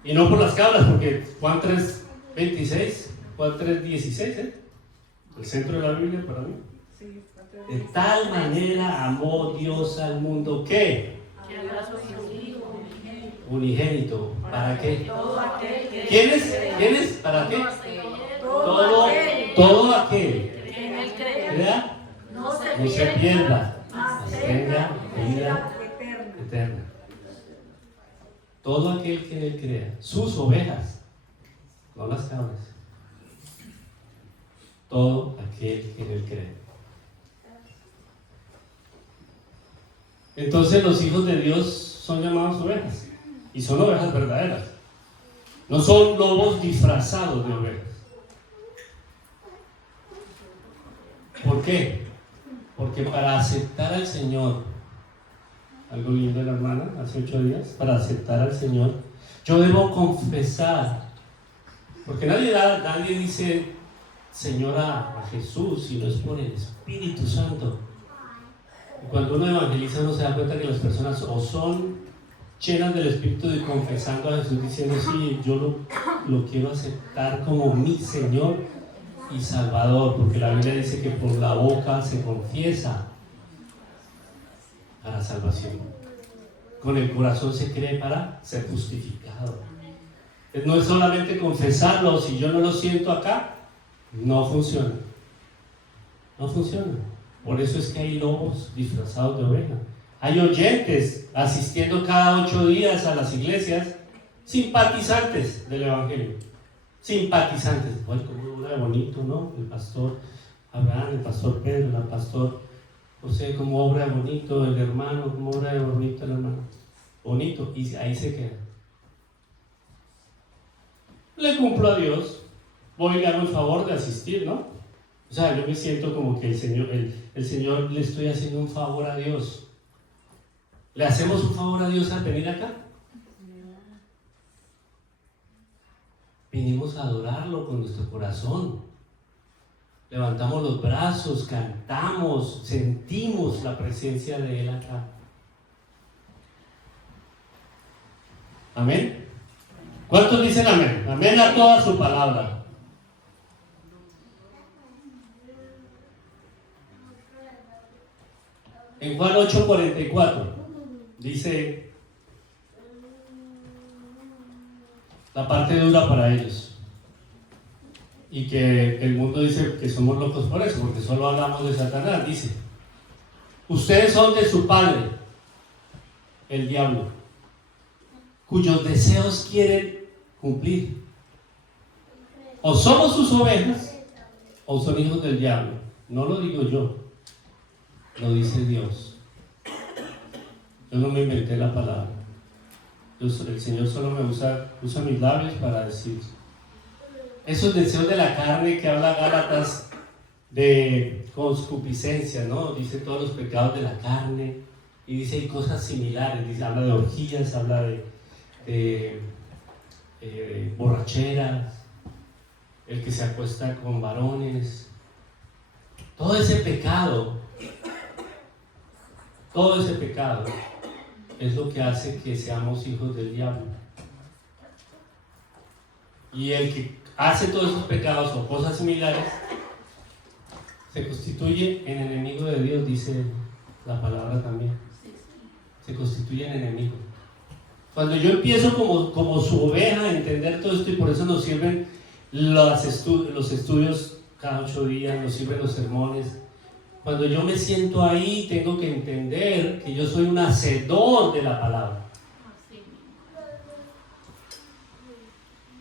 Y no por las cabras, porque Juan 3:26, Juan 3:16, el centro de la Biblia para mí. De tal manera amó Dios al mundo que unigénito. ¿Para qué? ¿Quiénes? ¿Para qué? Todo aquel crea, no se pierda, mas tenga vida eterna. Todo aquel que en él crea, sus ovejas, no las cabras. Todo aquel que en él crea. Entonces los hijos de Dios son llamados ovejas, y son ovejas verdaderas. No son lobos disfrazados de ovejas. ¿Por qué? Porque para aceptar al Señor, algo lindo de la hermana hace 8 días, para aceptar al Señor, yo debo confesar, porque nadie dice Señor a Jesús, si no es por el Espíritu Santo. Y cuando uno evangeliza, uno se da cuenta que las personas o son llenas del Espíritu y confesando a Jesús, diciendo, sí, yo lo quiero aceptar como mi Señor y Salvador, porque la Biblia dice que por la boca se confiesa para salvación, con el corazón se cree para ser justificado. No es solamente confesarlo, si yo no lo siento acá, no funciona. Por eso es que hay lobos disfrazados de oveja. Hay oyentes asistiendo cada 8 días a las iglesias, simpatizantes del Evangelio. Simpatizantes. Ay, como obra de bonito, ¿no? El pastor Abraham, el pastor Pedro, el pastor José, como obra de bonito, el hermano, como obra de bonito el hermano. Bonito, y ahí se queda. Le cumplo a Dios, voy y le hago el favor de asistir, ¿no? O sea, yo me siento como que el Señor le estoy haciendo un favor a Dios. ¿Le hacemos un favor a Dios al venir acá? Vinimos a adorarlo con nuestro corazón. Levantamos los brazos, cantamos, sentimos la presencia de Él acá. ¿Amén? ¿Cuántos dicen amén? Amén a toda su palabra. En Juan 8:44 dice la parte dura para ellos, y que el mundo dice que somos locos por eso, porque solo hablamos de Satanás. Dice: ustedes son de su padre, el diablo, cuyos deseos quieren cumplir. O somos sus ovejas o son hijos del diablo. No lo digo yo, lo dice Dios. Yo no me inventé la palabra. El Señor solo me usa mis labios para decir esos deseos de la carne que habla Gálatas, de concupiscencia, ¿no? Dice todos los pecados de la carne, y dice hay cosas similares, dice, habla de orgías, habla de borracheras, el que se acuesta con varones, todo ese pecado es lo que hace que seamos hijos del diablo. Y el que hace todos esos pecados o cosas similares se constituye en enemigo de Dios, dice la palabra también. Se constituye en enemigo. Cuando yo empiezo como su oveja a entender todo esto, y por eso nos sirven los estudios cada 8 días, nos sirven los sermones. Cuando yo me siento ahí, tengo que entender que yo soy un hacedor de la palabra.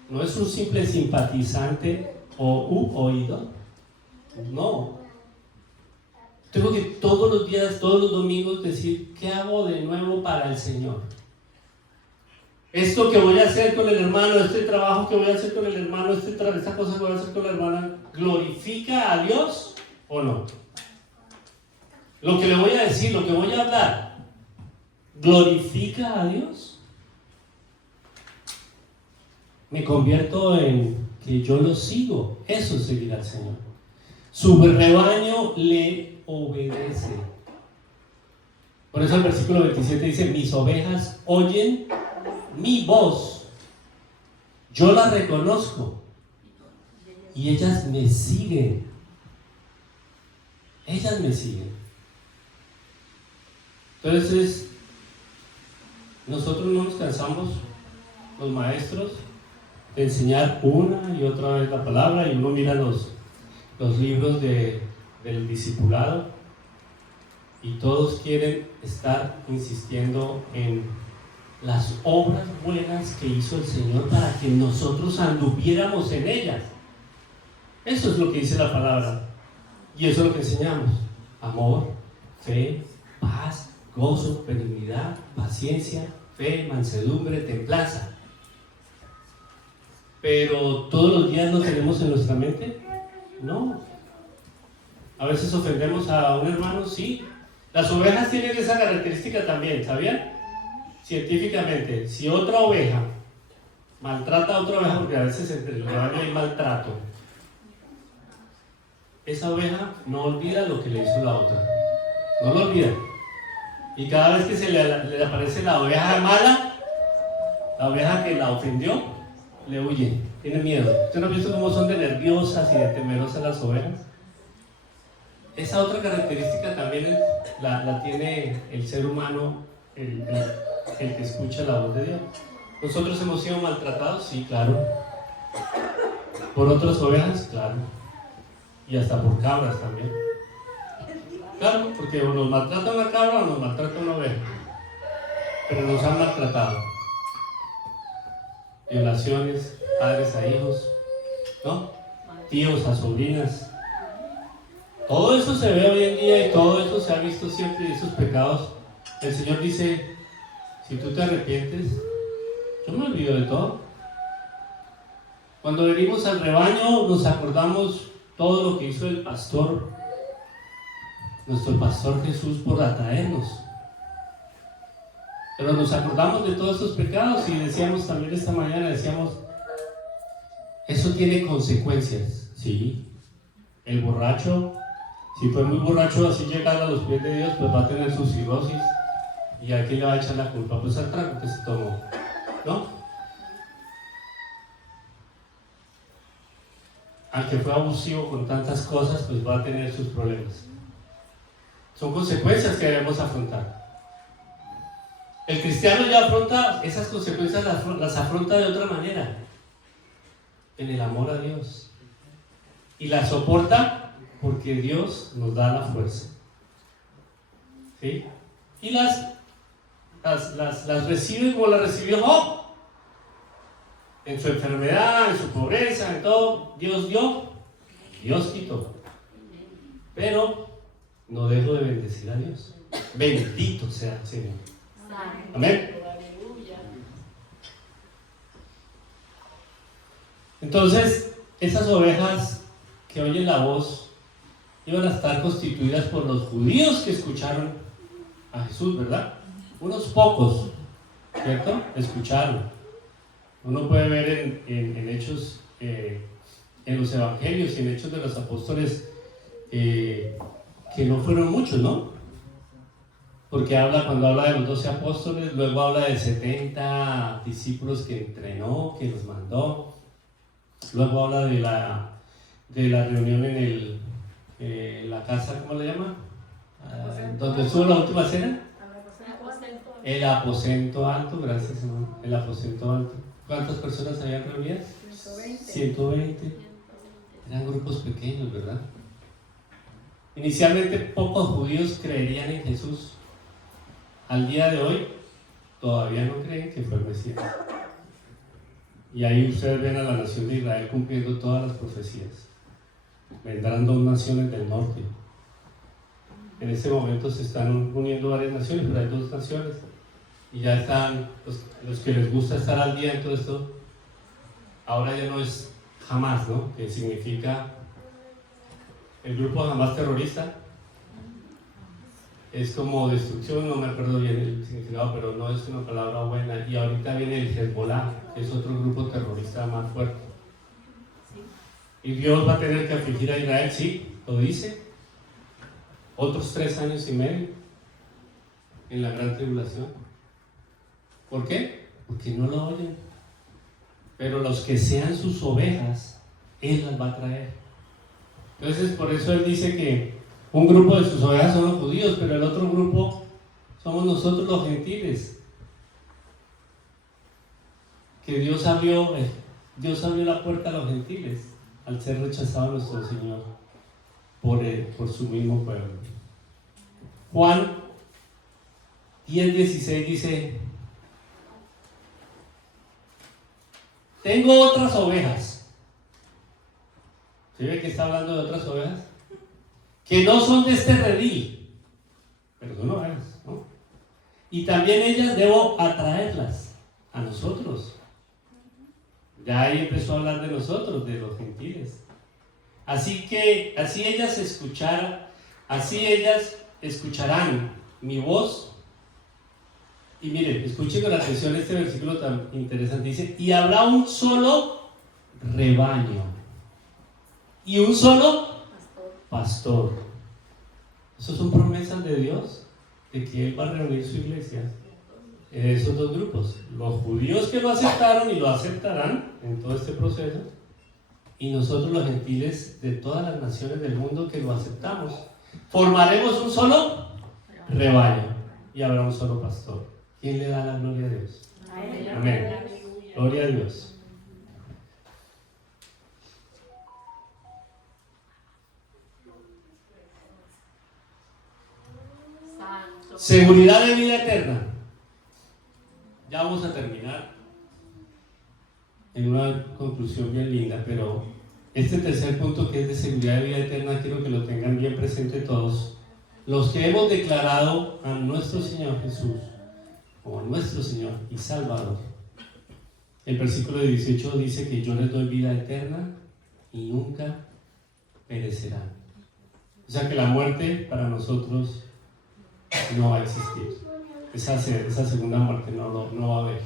No es un simple simpatizante o oído. No. Tengo que todos los días, todos los domingos decir, ¿qué hago de nuevo para el Señor? Esto que voy a hacer con el hermano, este trabajo que voy a hacer con el hermano, esta cosa que voy a hacer con la hermana, ¿glorifica a Dios o no? Lo que le voy a decir, lo que voy a hablar, ¿glorifica a Dios? Me convierto en que yo lo sigo. Eso es seguir al Señor. Su rebaño le obedece. Por eso el versículo 27 dice, mis ovejas oyen mi voz, yo la reconozco y ellas me siguen. Ellas me siguen. Entonces, nosotros no nos cansamos, los maestros, de enseñar una y otra vez la palabra, y uno mira los libros del discipulado y todos quieren estar insistiendo en las obras buenas que hizo el Señor para que nosotros anduviéramos en ellas. Eso es lo que dice la palabra, y eso es lo que enseñamos: amor, fe, paz, gozo, benignidad, paciencia, fe, mansedumbre, templanza. Pero todos los días lo tenemos en nuestra mente. No. A veces ofendemos a un hermano, sí. Las ovejas tienen esa característica también, ¿sabían? Científicamente, si otra oveja maltrata a otra oveja, porque a veces entre el rebaño hay maltrato, esa oveja no olvida lo que le hizo la otra. No lo olvida. Y cada vez que se le aparece la oveja mala, la oveja que la ofendió, le huye, tiene miedo. ¿Usted no ha visto cómo son de nerviosas y de temerosas las ovejas? Esa otra característica también la tiene el ser humano, el que escucha la voz de Dios. ¿Nosotros hemos sido maltratados? Sí, claro. ¿Por otras ovejas? Claro. Y hasta por cabras también. Claro, porque o nos maltrata una cabra o nos maltrata una oveja. Pero nos han maltratado. Violaciones, padres a hijos, ¿no? Tíos a sobrinas. Todo eso se ve hoy en día y todo eso se ha visto siempre, y esos pecados. El Señor dice, si tú te arrepientes, yo me olvido de todo. Cuando venimos al rebaño nos acordamos todo lo que hizo el pastor, nuestro pastor Jesús, por atraernos. Pero nos acordamos de todos esos pecados y decíamos también esta mañana, eso tiene consecuencias, ¿sí? El borracho, si fue muy borracho así llegando a los pies de Dios, pues va a tener su cirrosis. ¿Y a quién le va a echar la culpa? Pues al trago que se tomó, ¿no? Al que fue abusivo con tantas cosas, pues va a tener sus problemas. Son consecuencias que debemos afrontar. El cristiano ya afronta esas consecuencias, las afronta de otra manera, en el amor a Dios, y las soporta porque Dios nos da la fuerza, ¿sí? Y las recibe como las recibió Job. En su enfermedad, en su pobreza, en todo, Dios dio, Dios quitó. Pero no dejo de bendecir a Dios. Bendito sea el Señor. Amén. Entonces, esas ovejas que oyen la voz iban a estar constituidas por los judíos que escucharon a Jesús, ¿verdad? Unos pocos, ¿cierto? Escucharon. Uno puede ver en Hechos, en los Evangelios y en Hechos de los Apóstoles, que no fueron muchos, ¿no? Porque cuando habla de los 12 apóstoles, luego habla de 70 discípulos que entrenó, que los mandó. Luego habla de la reunión en la casa, ¿cómo le llama? Donde estuvo la última cena. El aposento alto, gracias hermano. El aposento alto. ¿Cuántas personas habían reunidas? 120. Eran grupos pequeños, ¿verdad? Inicialmente pocos judíos creerían en Jesús. Al día de hoy todavía no creen que fue el Mesías. Y ahí ustedes ven a la nación de Israel cumpliendo todas las profecías. Vendrán 2 naciones del norte. En este momento se están uniendo varias naciones, pero hay 2 naciones. Y ya están los que les gusta estar al día en todo esto. Ahora ya no es Hamas, ¿no? Que significa el grupo Hamas terrorista. Es como destrucción, no me acuerdo bien el significado, pero no es una palabra buena. Y ahorita viene el Hezbollah, que es otro grupo terrorista más fuerte. Y Dios va a tener que afligir a Israel, sí, lo dice. Otros 3 años y medio en la gran tribulación. ¿Por qué? Porque no lo oyen. Pero los que sean sus ovejas, Él las va a traer. Entonces, por eso Él dice que un grupo de sus ovejas son los judíos, pero el otro grupo somos nosotros los gentiles. Que Dios abrió la puerta a los gentiles al ser rechazado nuestro Señor por su mismo pueblo. Juan 10:16 dice: tengo otras ovejas. ¿Se ve que está hablando de otras ovejas? Que no son de este redil, pero son ovejas, ¿no? Y también ellas debo atraerlas a nosotros. Ya ahí empezó a hablar de nosotros, de los gentiles. Así ellas escucharán mi voz. Y miren, escuchen con atención este versículo tan interesante. Dice: y habrá un solo rebaño y un solo pastor. Esas son promesas de Dios, de que Él va a reunir su iglesia en esos 2 grupos. Los judíos que lo aceptaron y lo aceptarán en todo este proceso, y nosotros los gentiles de todas las naciones del mundo que lo aceptamos. Formaremos un solo rebaño y habrá un solo pastor. ¿Quién le da la gloria a Dios? Amén. Gloria a Dios. Seguridad de vida eterna. Ya vamos a terminar en una conclusión bien linda, pero este tercer punto, que es de seguridad de vida eterna, quiero que lo tengan bien presente todos. Los que hemos declarado a nuestro Señor Jesús como nuestro Señor y Salvador. El versículo 18 dice que yo les doy vida eterna y nunca perecerán. O sea que la muerte para nosotros no va a existir. Esa segunda muerte no va a haber.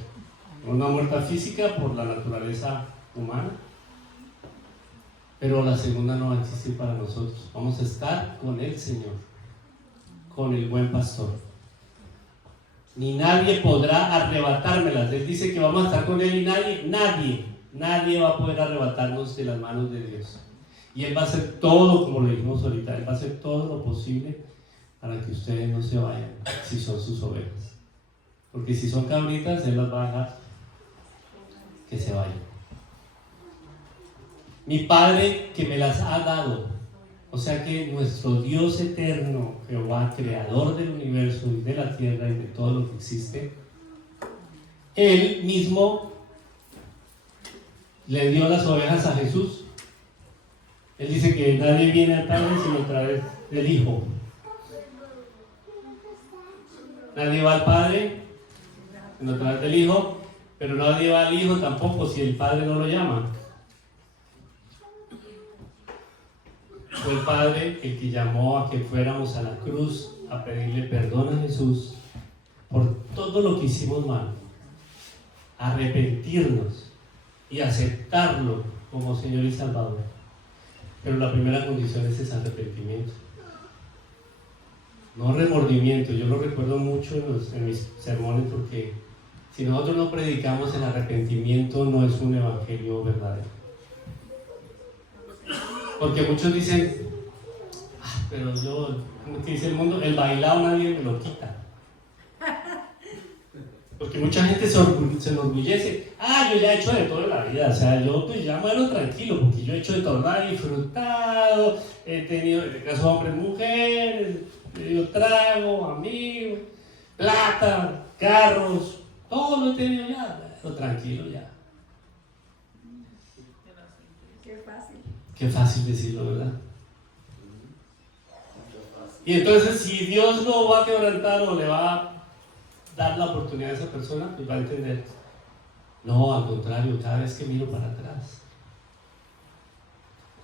Una muerte física por la naturaleza humana, pero la segunda no va a existir para nosotros. Vamos a estar con el Señor, con el buen pastor. Ni nadie podrá arrebatármelas. Él dice que vamos a estar con Él y nadie va a poder arrebatarnos de las manos de Dios. Y Él va a hacer todo, como lo dijimos ahorita, Él va a hacer todo lo posible para que ustedes no se vayan, si son sus ovejas. Porque si son cabritas, Él las va a dejar que se vayan. Mi Padre que me las ha dado. O sea que nuestro Dios eterno, Jehová, creador del universo y de la tierra y de todo lo que existe, Él mismo le dio las ovejas a Jesús. Él dice que nadie viene al Padre sino a través del Hijo. Nadie va al Padre sino a través del Hijo, pero nadie va al Hijo tampoco si el Padre no lo llama. Fue el Padre el que llamó a que fuéramos a la cruz a pedirle perdón a Jesús por todo lo que hicimos mal, arrepentirnos y aceptarlo como Señor y Salvador. Pero la primera condición es ese arrepentimiento, no remordimiento. Yo lo recuerdo mucho en mis sermones, porque si nosotros no predicamos el arrepentimiento, no es un evangelio verdadero. Porque muchos dicen, pero yo, como te dice el mundo, el bailado nadie me lo quita. Porque mucha gente se enorgullece. Yo ya he hecho de todo en la vida. O sea, yo pues ya muero tranquilo, porque yo he hecho de todo, he disfrutado, he tenido, en este caso, hombres, mujeres, he tenido trago, amigos, plata, carros, todo lo he tenido ya, pero tranquilo ya. Qué fácil. Qué fácil decirlo, ¿verdad? Y entonces, si Dios lo va a quebrantar o le va a dar la oportunidad a esa persona, pues va a entender. No, al contrario, cada vez que miro para atrás.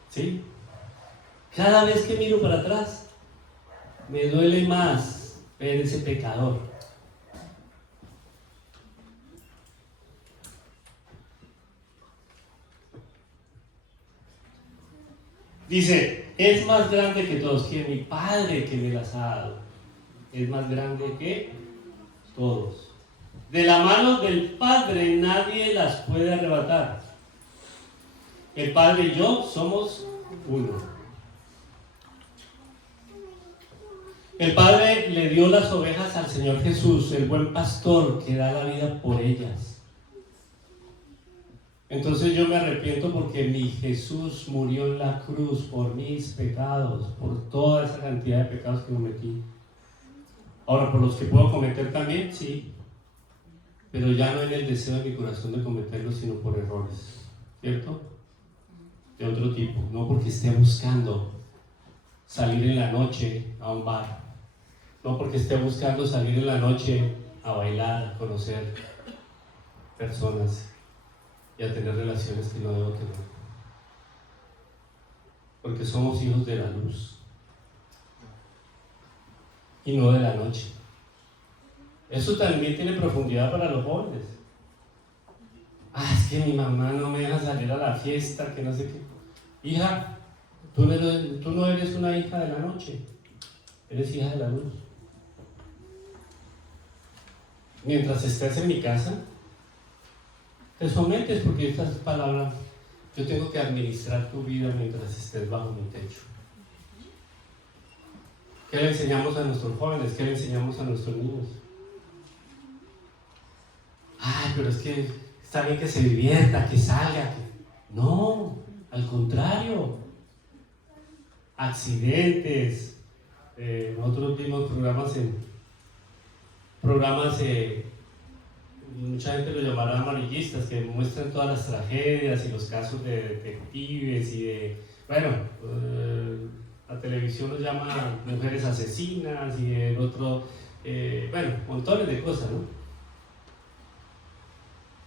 ¿Sí? Cada vez que miro para atrás, me duele más ver ese pecador. Dice, es más grande que todos, que mi Padre que me las ha dado. Es más grande que todos. De la mano del Padre nadie las puede arrebatar. El Padre y yo somos uno. El Padre le dio las ovejas al Señor Jesús, el buen pastor que da la vida por ellas. Entonces yo me arrepiento porque mi Jesús murió en la cruz por mis pecados, por toda esa cantidad de pecados que cometí. Ahora, por los que puedo cometer también, sí, pero ya no en el deseo de mi corazón de cometerlos, sino por errores, ¿cierto? De otro tipo, no porque esté buscando salir en la noche a un bar, no porque esté buscando salir en la noche a bailar, a conocer personas y a tener relaciones que no debo tener, porque somos hijos de la luz y no de la noche. Eso también tiene profundidad para los jóvenes. Es que mi mamá no me deja salir a la fiesta, que no sé qué. Hija, tú no eres una hija de la noche, eres hija de la luz. Mientras estés en mi casa, te sometes, porque esta es palabra, yo tengo que administrar tu vida mientras estés bajo mi techo. ¿Qué le enseñamos a nuestros jóvenes? ¿Qué le enseñamos a nuestros niños? Pero es que está bien que se divierta, que salga. No, al contrario. Accidentes. Nosotros vimos programas, mucha gente lo llamará amarillistas, que muestran todas las tragedias y los casos de detectives y de, la televisión los llama mujeres asesinas y el otro, montones de cosas, ¿no?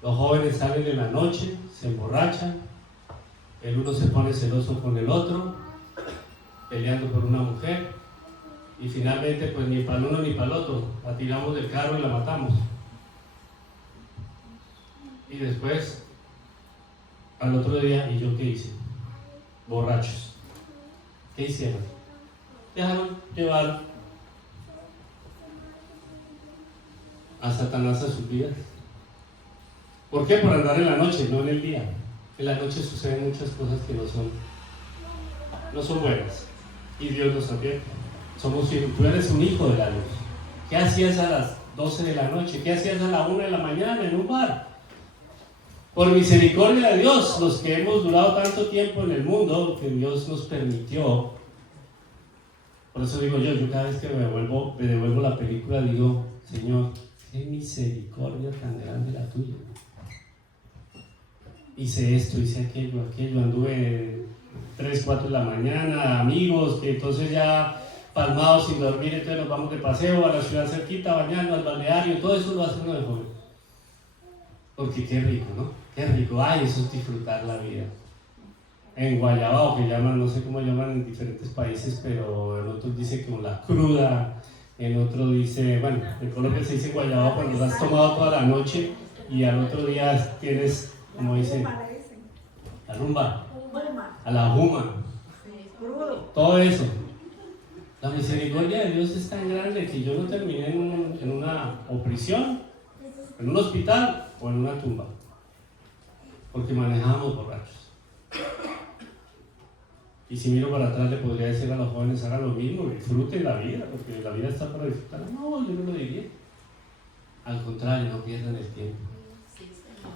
Los jóvenes salen en la noche, se emborrachan, el uno se pone celoso con el otro, peleando por una mujer, y finalmente pues ni para el uno ni para el otro, la tiramos del carro y la matamos. Y después, al otro día, ¿y yo qué hice? Borrachos. ¿Qué hicieron? Dejaron llevar a Satanás a sus vidas. ¿Por qué? Por andar en la noche, no en el día. En la noche suceden muchas cosas que no son buenas. Y Dios nos advierte. Tú eres un hijo de la luz. ¿Qué hacías a las 12 de la noche? ¿Qué hacías a la 1 de la mañana en un bar? Por misericordia de Dios, los que hemos durado tanto tiempo en el mundo, que Dios nos permitió. Por eso digo yo cada vez que me devuelvo la película, digo, Señor, qué misericordia tan grande la tuya. hice esto, hice aquello, anduve 3, 4 de la mañana, amigos, que entonces ya palmados sin dormir, entonces nos vamos de paseo a la ciudad cerquita, a bañarnos, al balneario, todo eso lo hace uno de joven. Porque qué rico, ¿no? Qué rico, ay, eso es disfrutar la vida. En Guayabao, que llaman, no sé cómo llaman en diferentes países, pero en otros dice como la cruda, en otro dice, bueno, en Colombia se dice Guayabao cuando lo has tomado toda la noche y al otro día tienes, como dice, la rumba, a la juma, todo eso. La misericordia de Dios es tan grande que yo no terminé en una prisión, en un hospital o en una tumba, porque manejábamos borrachos. Y si miro para atrás le podría decir a los jóvenes, hagan lo mismo, disfruten la vida, porque la vida está para disfrutar. No, yo no lo diría. Al contrario, no pierdan el tiempo.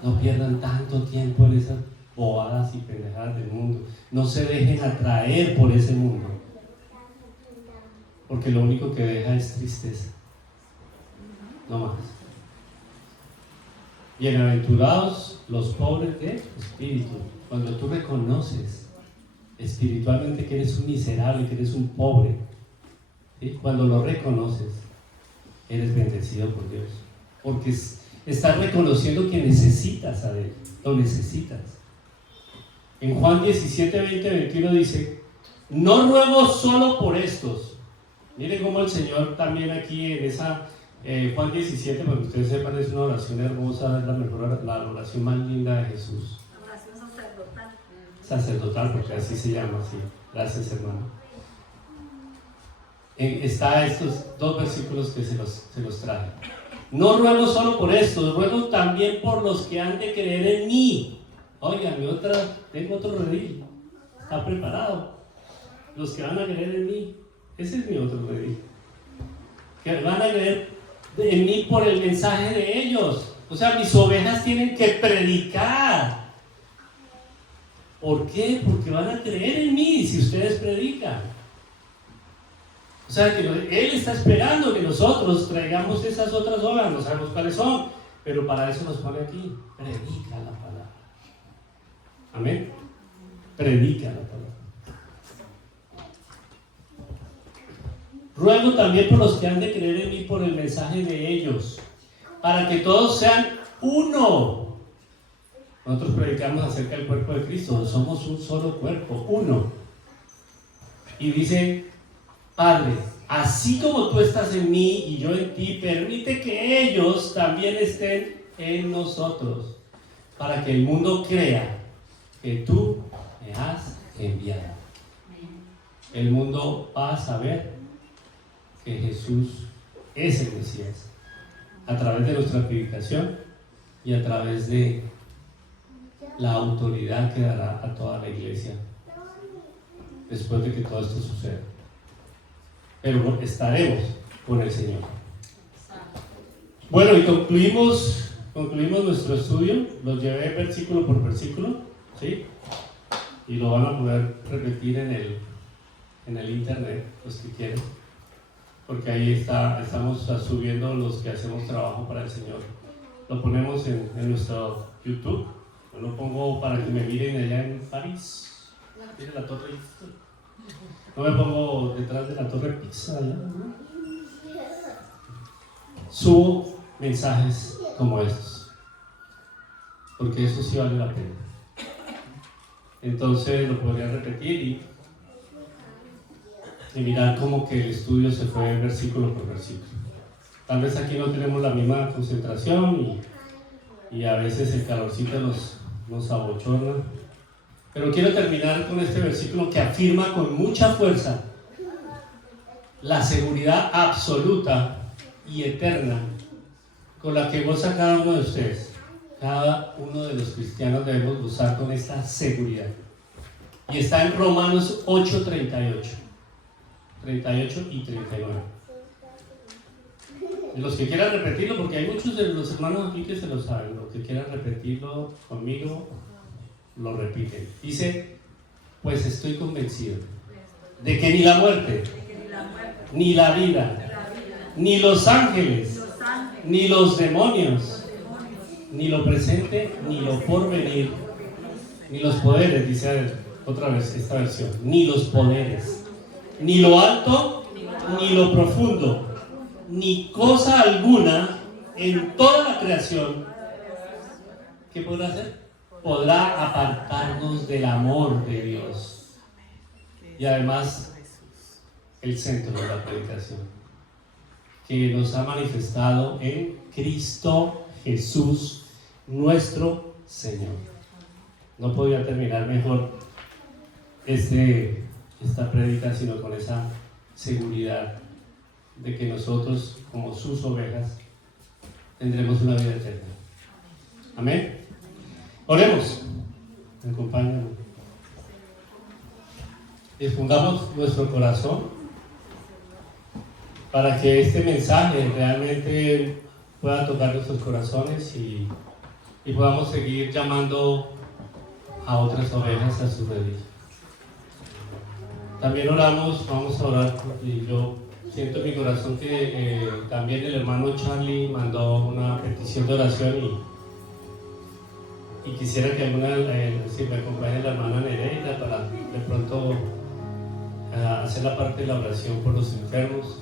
No pierdan tanto tiempo en esas bobadas y pendejadas del mundo. No se dejen atraer por ese mundo, porque lo único que deja es tristeza. No más. Bienaventurados los pobres de espíritu. Cuando tú reconoces espiritualmente que eres un miserable, que eres un pobre, ¿sí? Cuando lo reconoces, eres bendecido por Dios, porque estás reconociendo que necesitas a Él, lo necesitas. En Juan 17, 20, 21 dice, no ruego solo por estos. Miren cómo el Señor también aquí en esa Juan 17, para que ustedes sepan, es una oración hermosa, es la oración más linda de Jesús. Sacerdotal, porque así se llama, sí. Gracias, hermano. Está estos 2 versículos que se los traje. No ruego solo por estos, ruego también por los que han de creer en mí. Oigan, tengo otro redil. Está preparado. Los que van a creer en mí. Ese es mi otro redil. Que van a creer en mí por el mensaje de ellos. O sea, mis ovejas tienen que predicar. ¿Por qué? Porque van a creer en mí si ustedes predican. O sea, que Él está esperando que nosotros traigamos esas otras obras, no sabemos cuáles son, pero para eso nos pone aquí. Predica la palabra. Amén. Predica la palabra. Ruego también por los que han de creer en mí por el mensaje de ellos, para que todos sean uno. Nosotros predicamos acerca del cuerpo de Cristo, somos un solo cuerpo, uno. Y dice, Padre, así como tú estás en mí y yo en ti, permite que ellos también estén en nosotros, para que el mundo crea que tú me has enviado. El mundo va a saber que Jesús es el Mesías, a través de nuestra predicación y a través de la autoridad que dará a toda la iglesia después de que todo esto suceda. Pero estaremos con el Señor. Bueno, y concluimos nuestro estudio. Lo llevé versículo por versículo, ¿sí? Y lo van a poder repetir en el internet, los que quieran, porque ahí estamos subiendo los que hacemos trabajo para el Señor. Lo ponemos en nuestro YouTube. Yo lo pongo para que me miren allá en París. Miren la torre. No me pongo detrás de la torre Pizza allá, ¿no? Subo mensajes como estos, porque eso sí vale la pena. Entonces lo podría repetir y mirar como que el estudio se fue versículo por versículo. Tal vez aquí no tenemos la misma concentración y a veces el calorcito nos abochorna. Pero quiero terminar con este versículo que afirma con mucha fuerza la seguridad absoluta y eterna con la que goza cada uno de ustedes. Cada uno de los cristianos debemos gozar con esta seguridad. Y está en Romanos 8, 38 y 39. Y los que quieran repetirlo, porque hay muchos de los hermanos aquí que se lo saben, los que quieran repetirlo conmigo, lo repiten. Dice, pues estoy convencido de que ni la muerte, ni la vida, ni los ángeles, ni los demonios, ni lo presente, ni lo porvenir, ni los poderes, dice otra vez esta versión, ni los poderes, ni lo alto, ni lo profundo, ni cosa alguna en toda la creación, ¿qué podrá hacer? Podrá apartarnos del amor de Dios. Y además, el centro de la predicación, que nos ha manifestado en Cristo Jesús, nuestro Señor. No podía terminar mejor esta prédica sino con esa seguridad de que nosotros, como sus ovejas, tendremos una vida eterna. Amén. Oremos. Me acompañan. Dispongamos nuestro corazón para que este mensaje realmente pueda tocar nuestros corazones y podamos seguir llamando a otras ovejas a su redil. También oramos, vamos a orar, y yo siento en mi corazón que también el hermano Charlie mandó una petición de oración y quisiera que si me acompañe la hermana Nereida para de pronto hacer la parte de la oración por los enfermos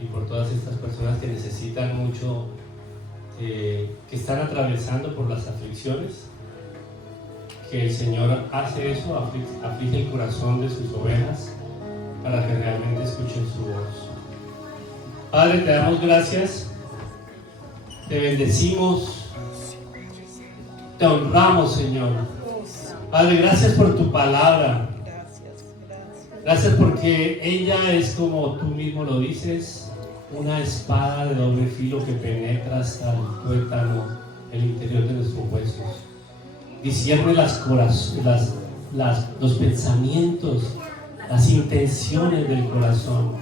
y por todas estas personas que necesitan mucho, que están atravesando por las aflicciones, que el Señor hace eso, aflige el corazón de sus ovejas para que realmente escuchen su voz. Padre, te damos gracias, te bendecimos, te honramos, Señor. Padre, gracias por tu palabra. Gracias porque ella es, como tú mismo lo dices, una espada de doble filo que penetra hasta el tuétano, el interior de nuestros huesos. Discierne los pensamientos, las intenciones del corazón.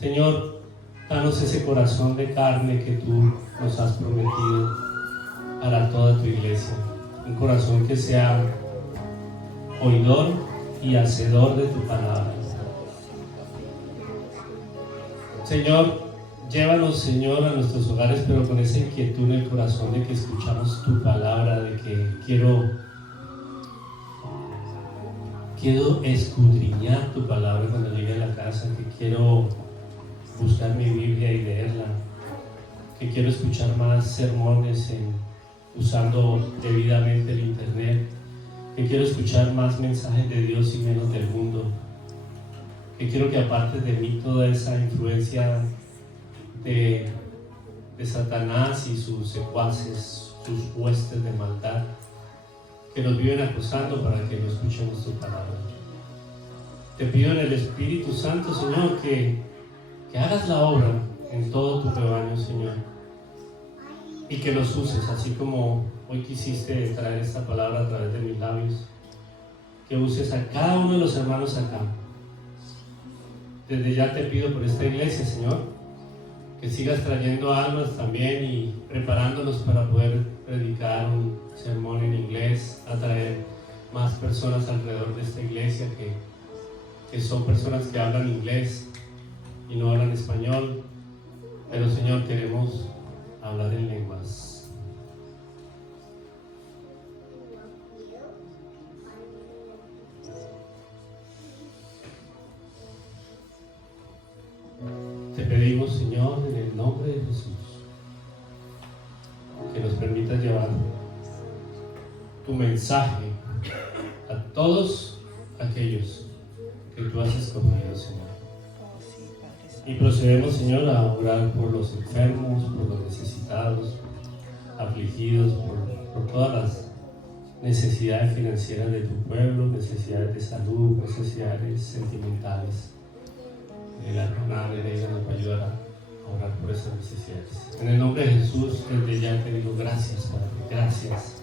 Señor, danos ese corazón de carne que tú nos has prometido para toda tu iglesia. Un corazón que sea oidor y hacedor de tu palabra. Señor, llévanos, Señor, a nuestros hogares, pero con esa inquietud en el corazón de que escuchamos tu palabra, de que quiero escudriñar tu palabra cuando llegue a la casa, que quiero buscar mi Biblia y leerla, que quiero escuchar más sermones usando debidamente el internet, que quiero escuchar más mensajes de Dios y menos del mundo, que quiero que apartes de mí toda esa influencia de Satanás y sus secuaces, sus huestes de maldad que nos viven acosando para que no escuchemos tu palabra. Te pido en el Espíritu Santo, Señor, que hagas la obra en todo tu rebaño, Señor, y que los uses, así como hoy quisiste traer esta palabra a través de mis labios, que uses a cada uno de los hermanos acá. Desde ya te pido por esta iglesia, Señor, que sigas trayendo almas también y preparándonos para poder predicar un sermón en inglés, atraer más personas alrededor de esta iglesia que son personas que hablan inglés y no hablan español, pero Señor, queremos hablar en lenguas. Te pedimos, Señor, en el nombre de Jesús, que nos permitas llevar tu mensaje a todos aquellos que tú has escogido, Señor. Y procedemos, Señor, a orar por los enfermos, por los necesitados, afligidos, por todas las necesidades financieras de tu pueblo, necesidades de salud, necesidades sentimentales. La hermana Nereida nos va a ayudar a orar por esas necesidades. En el nombre de Jesús, desde ya te digo gracias, Padre. Gracias.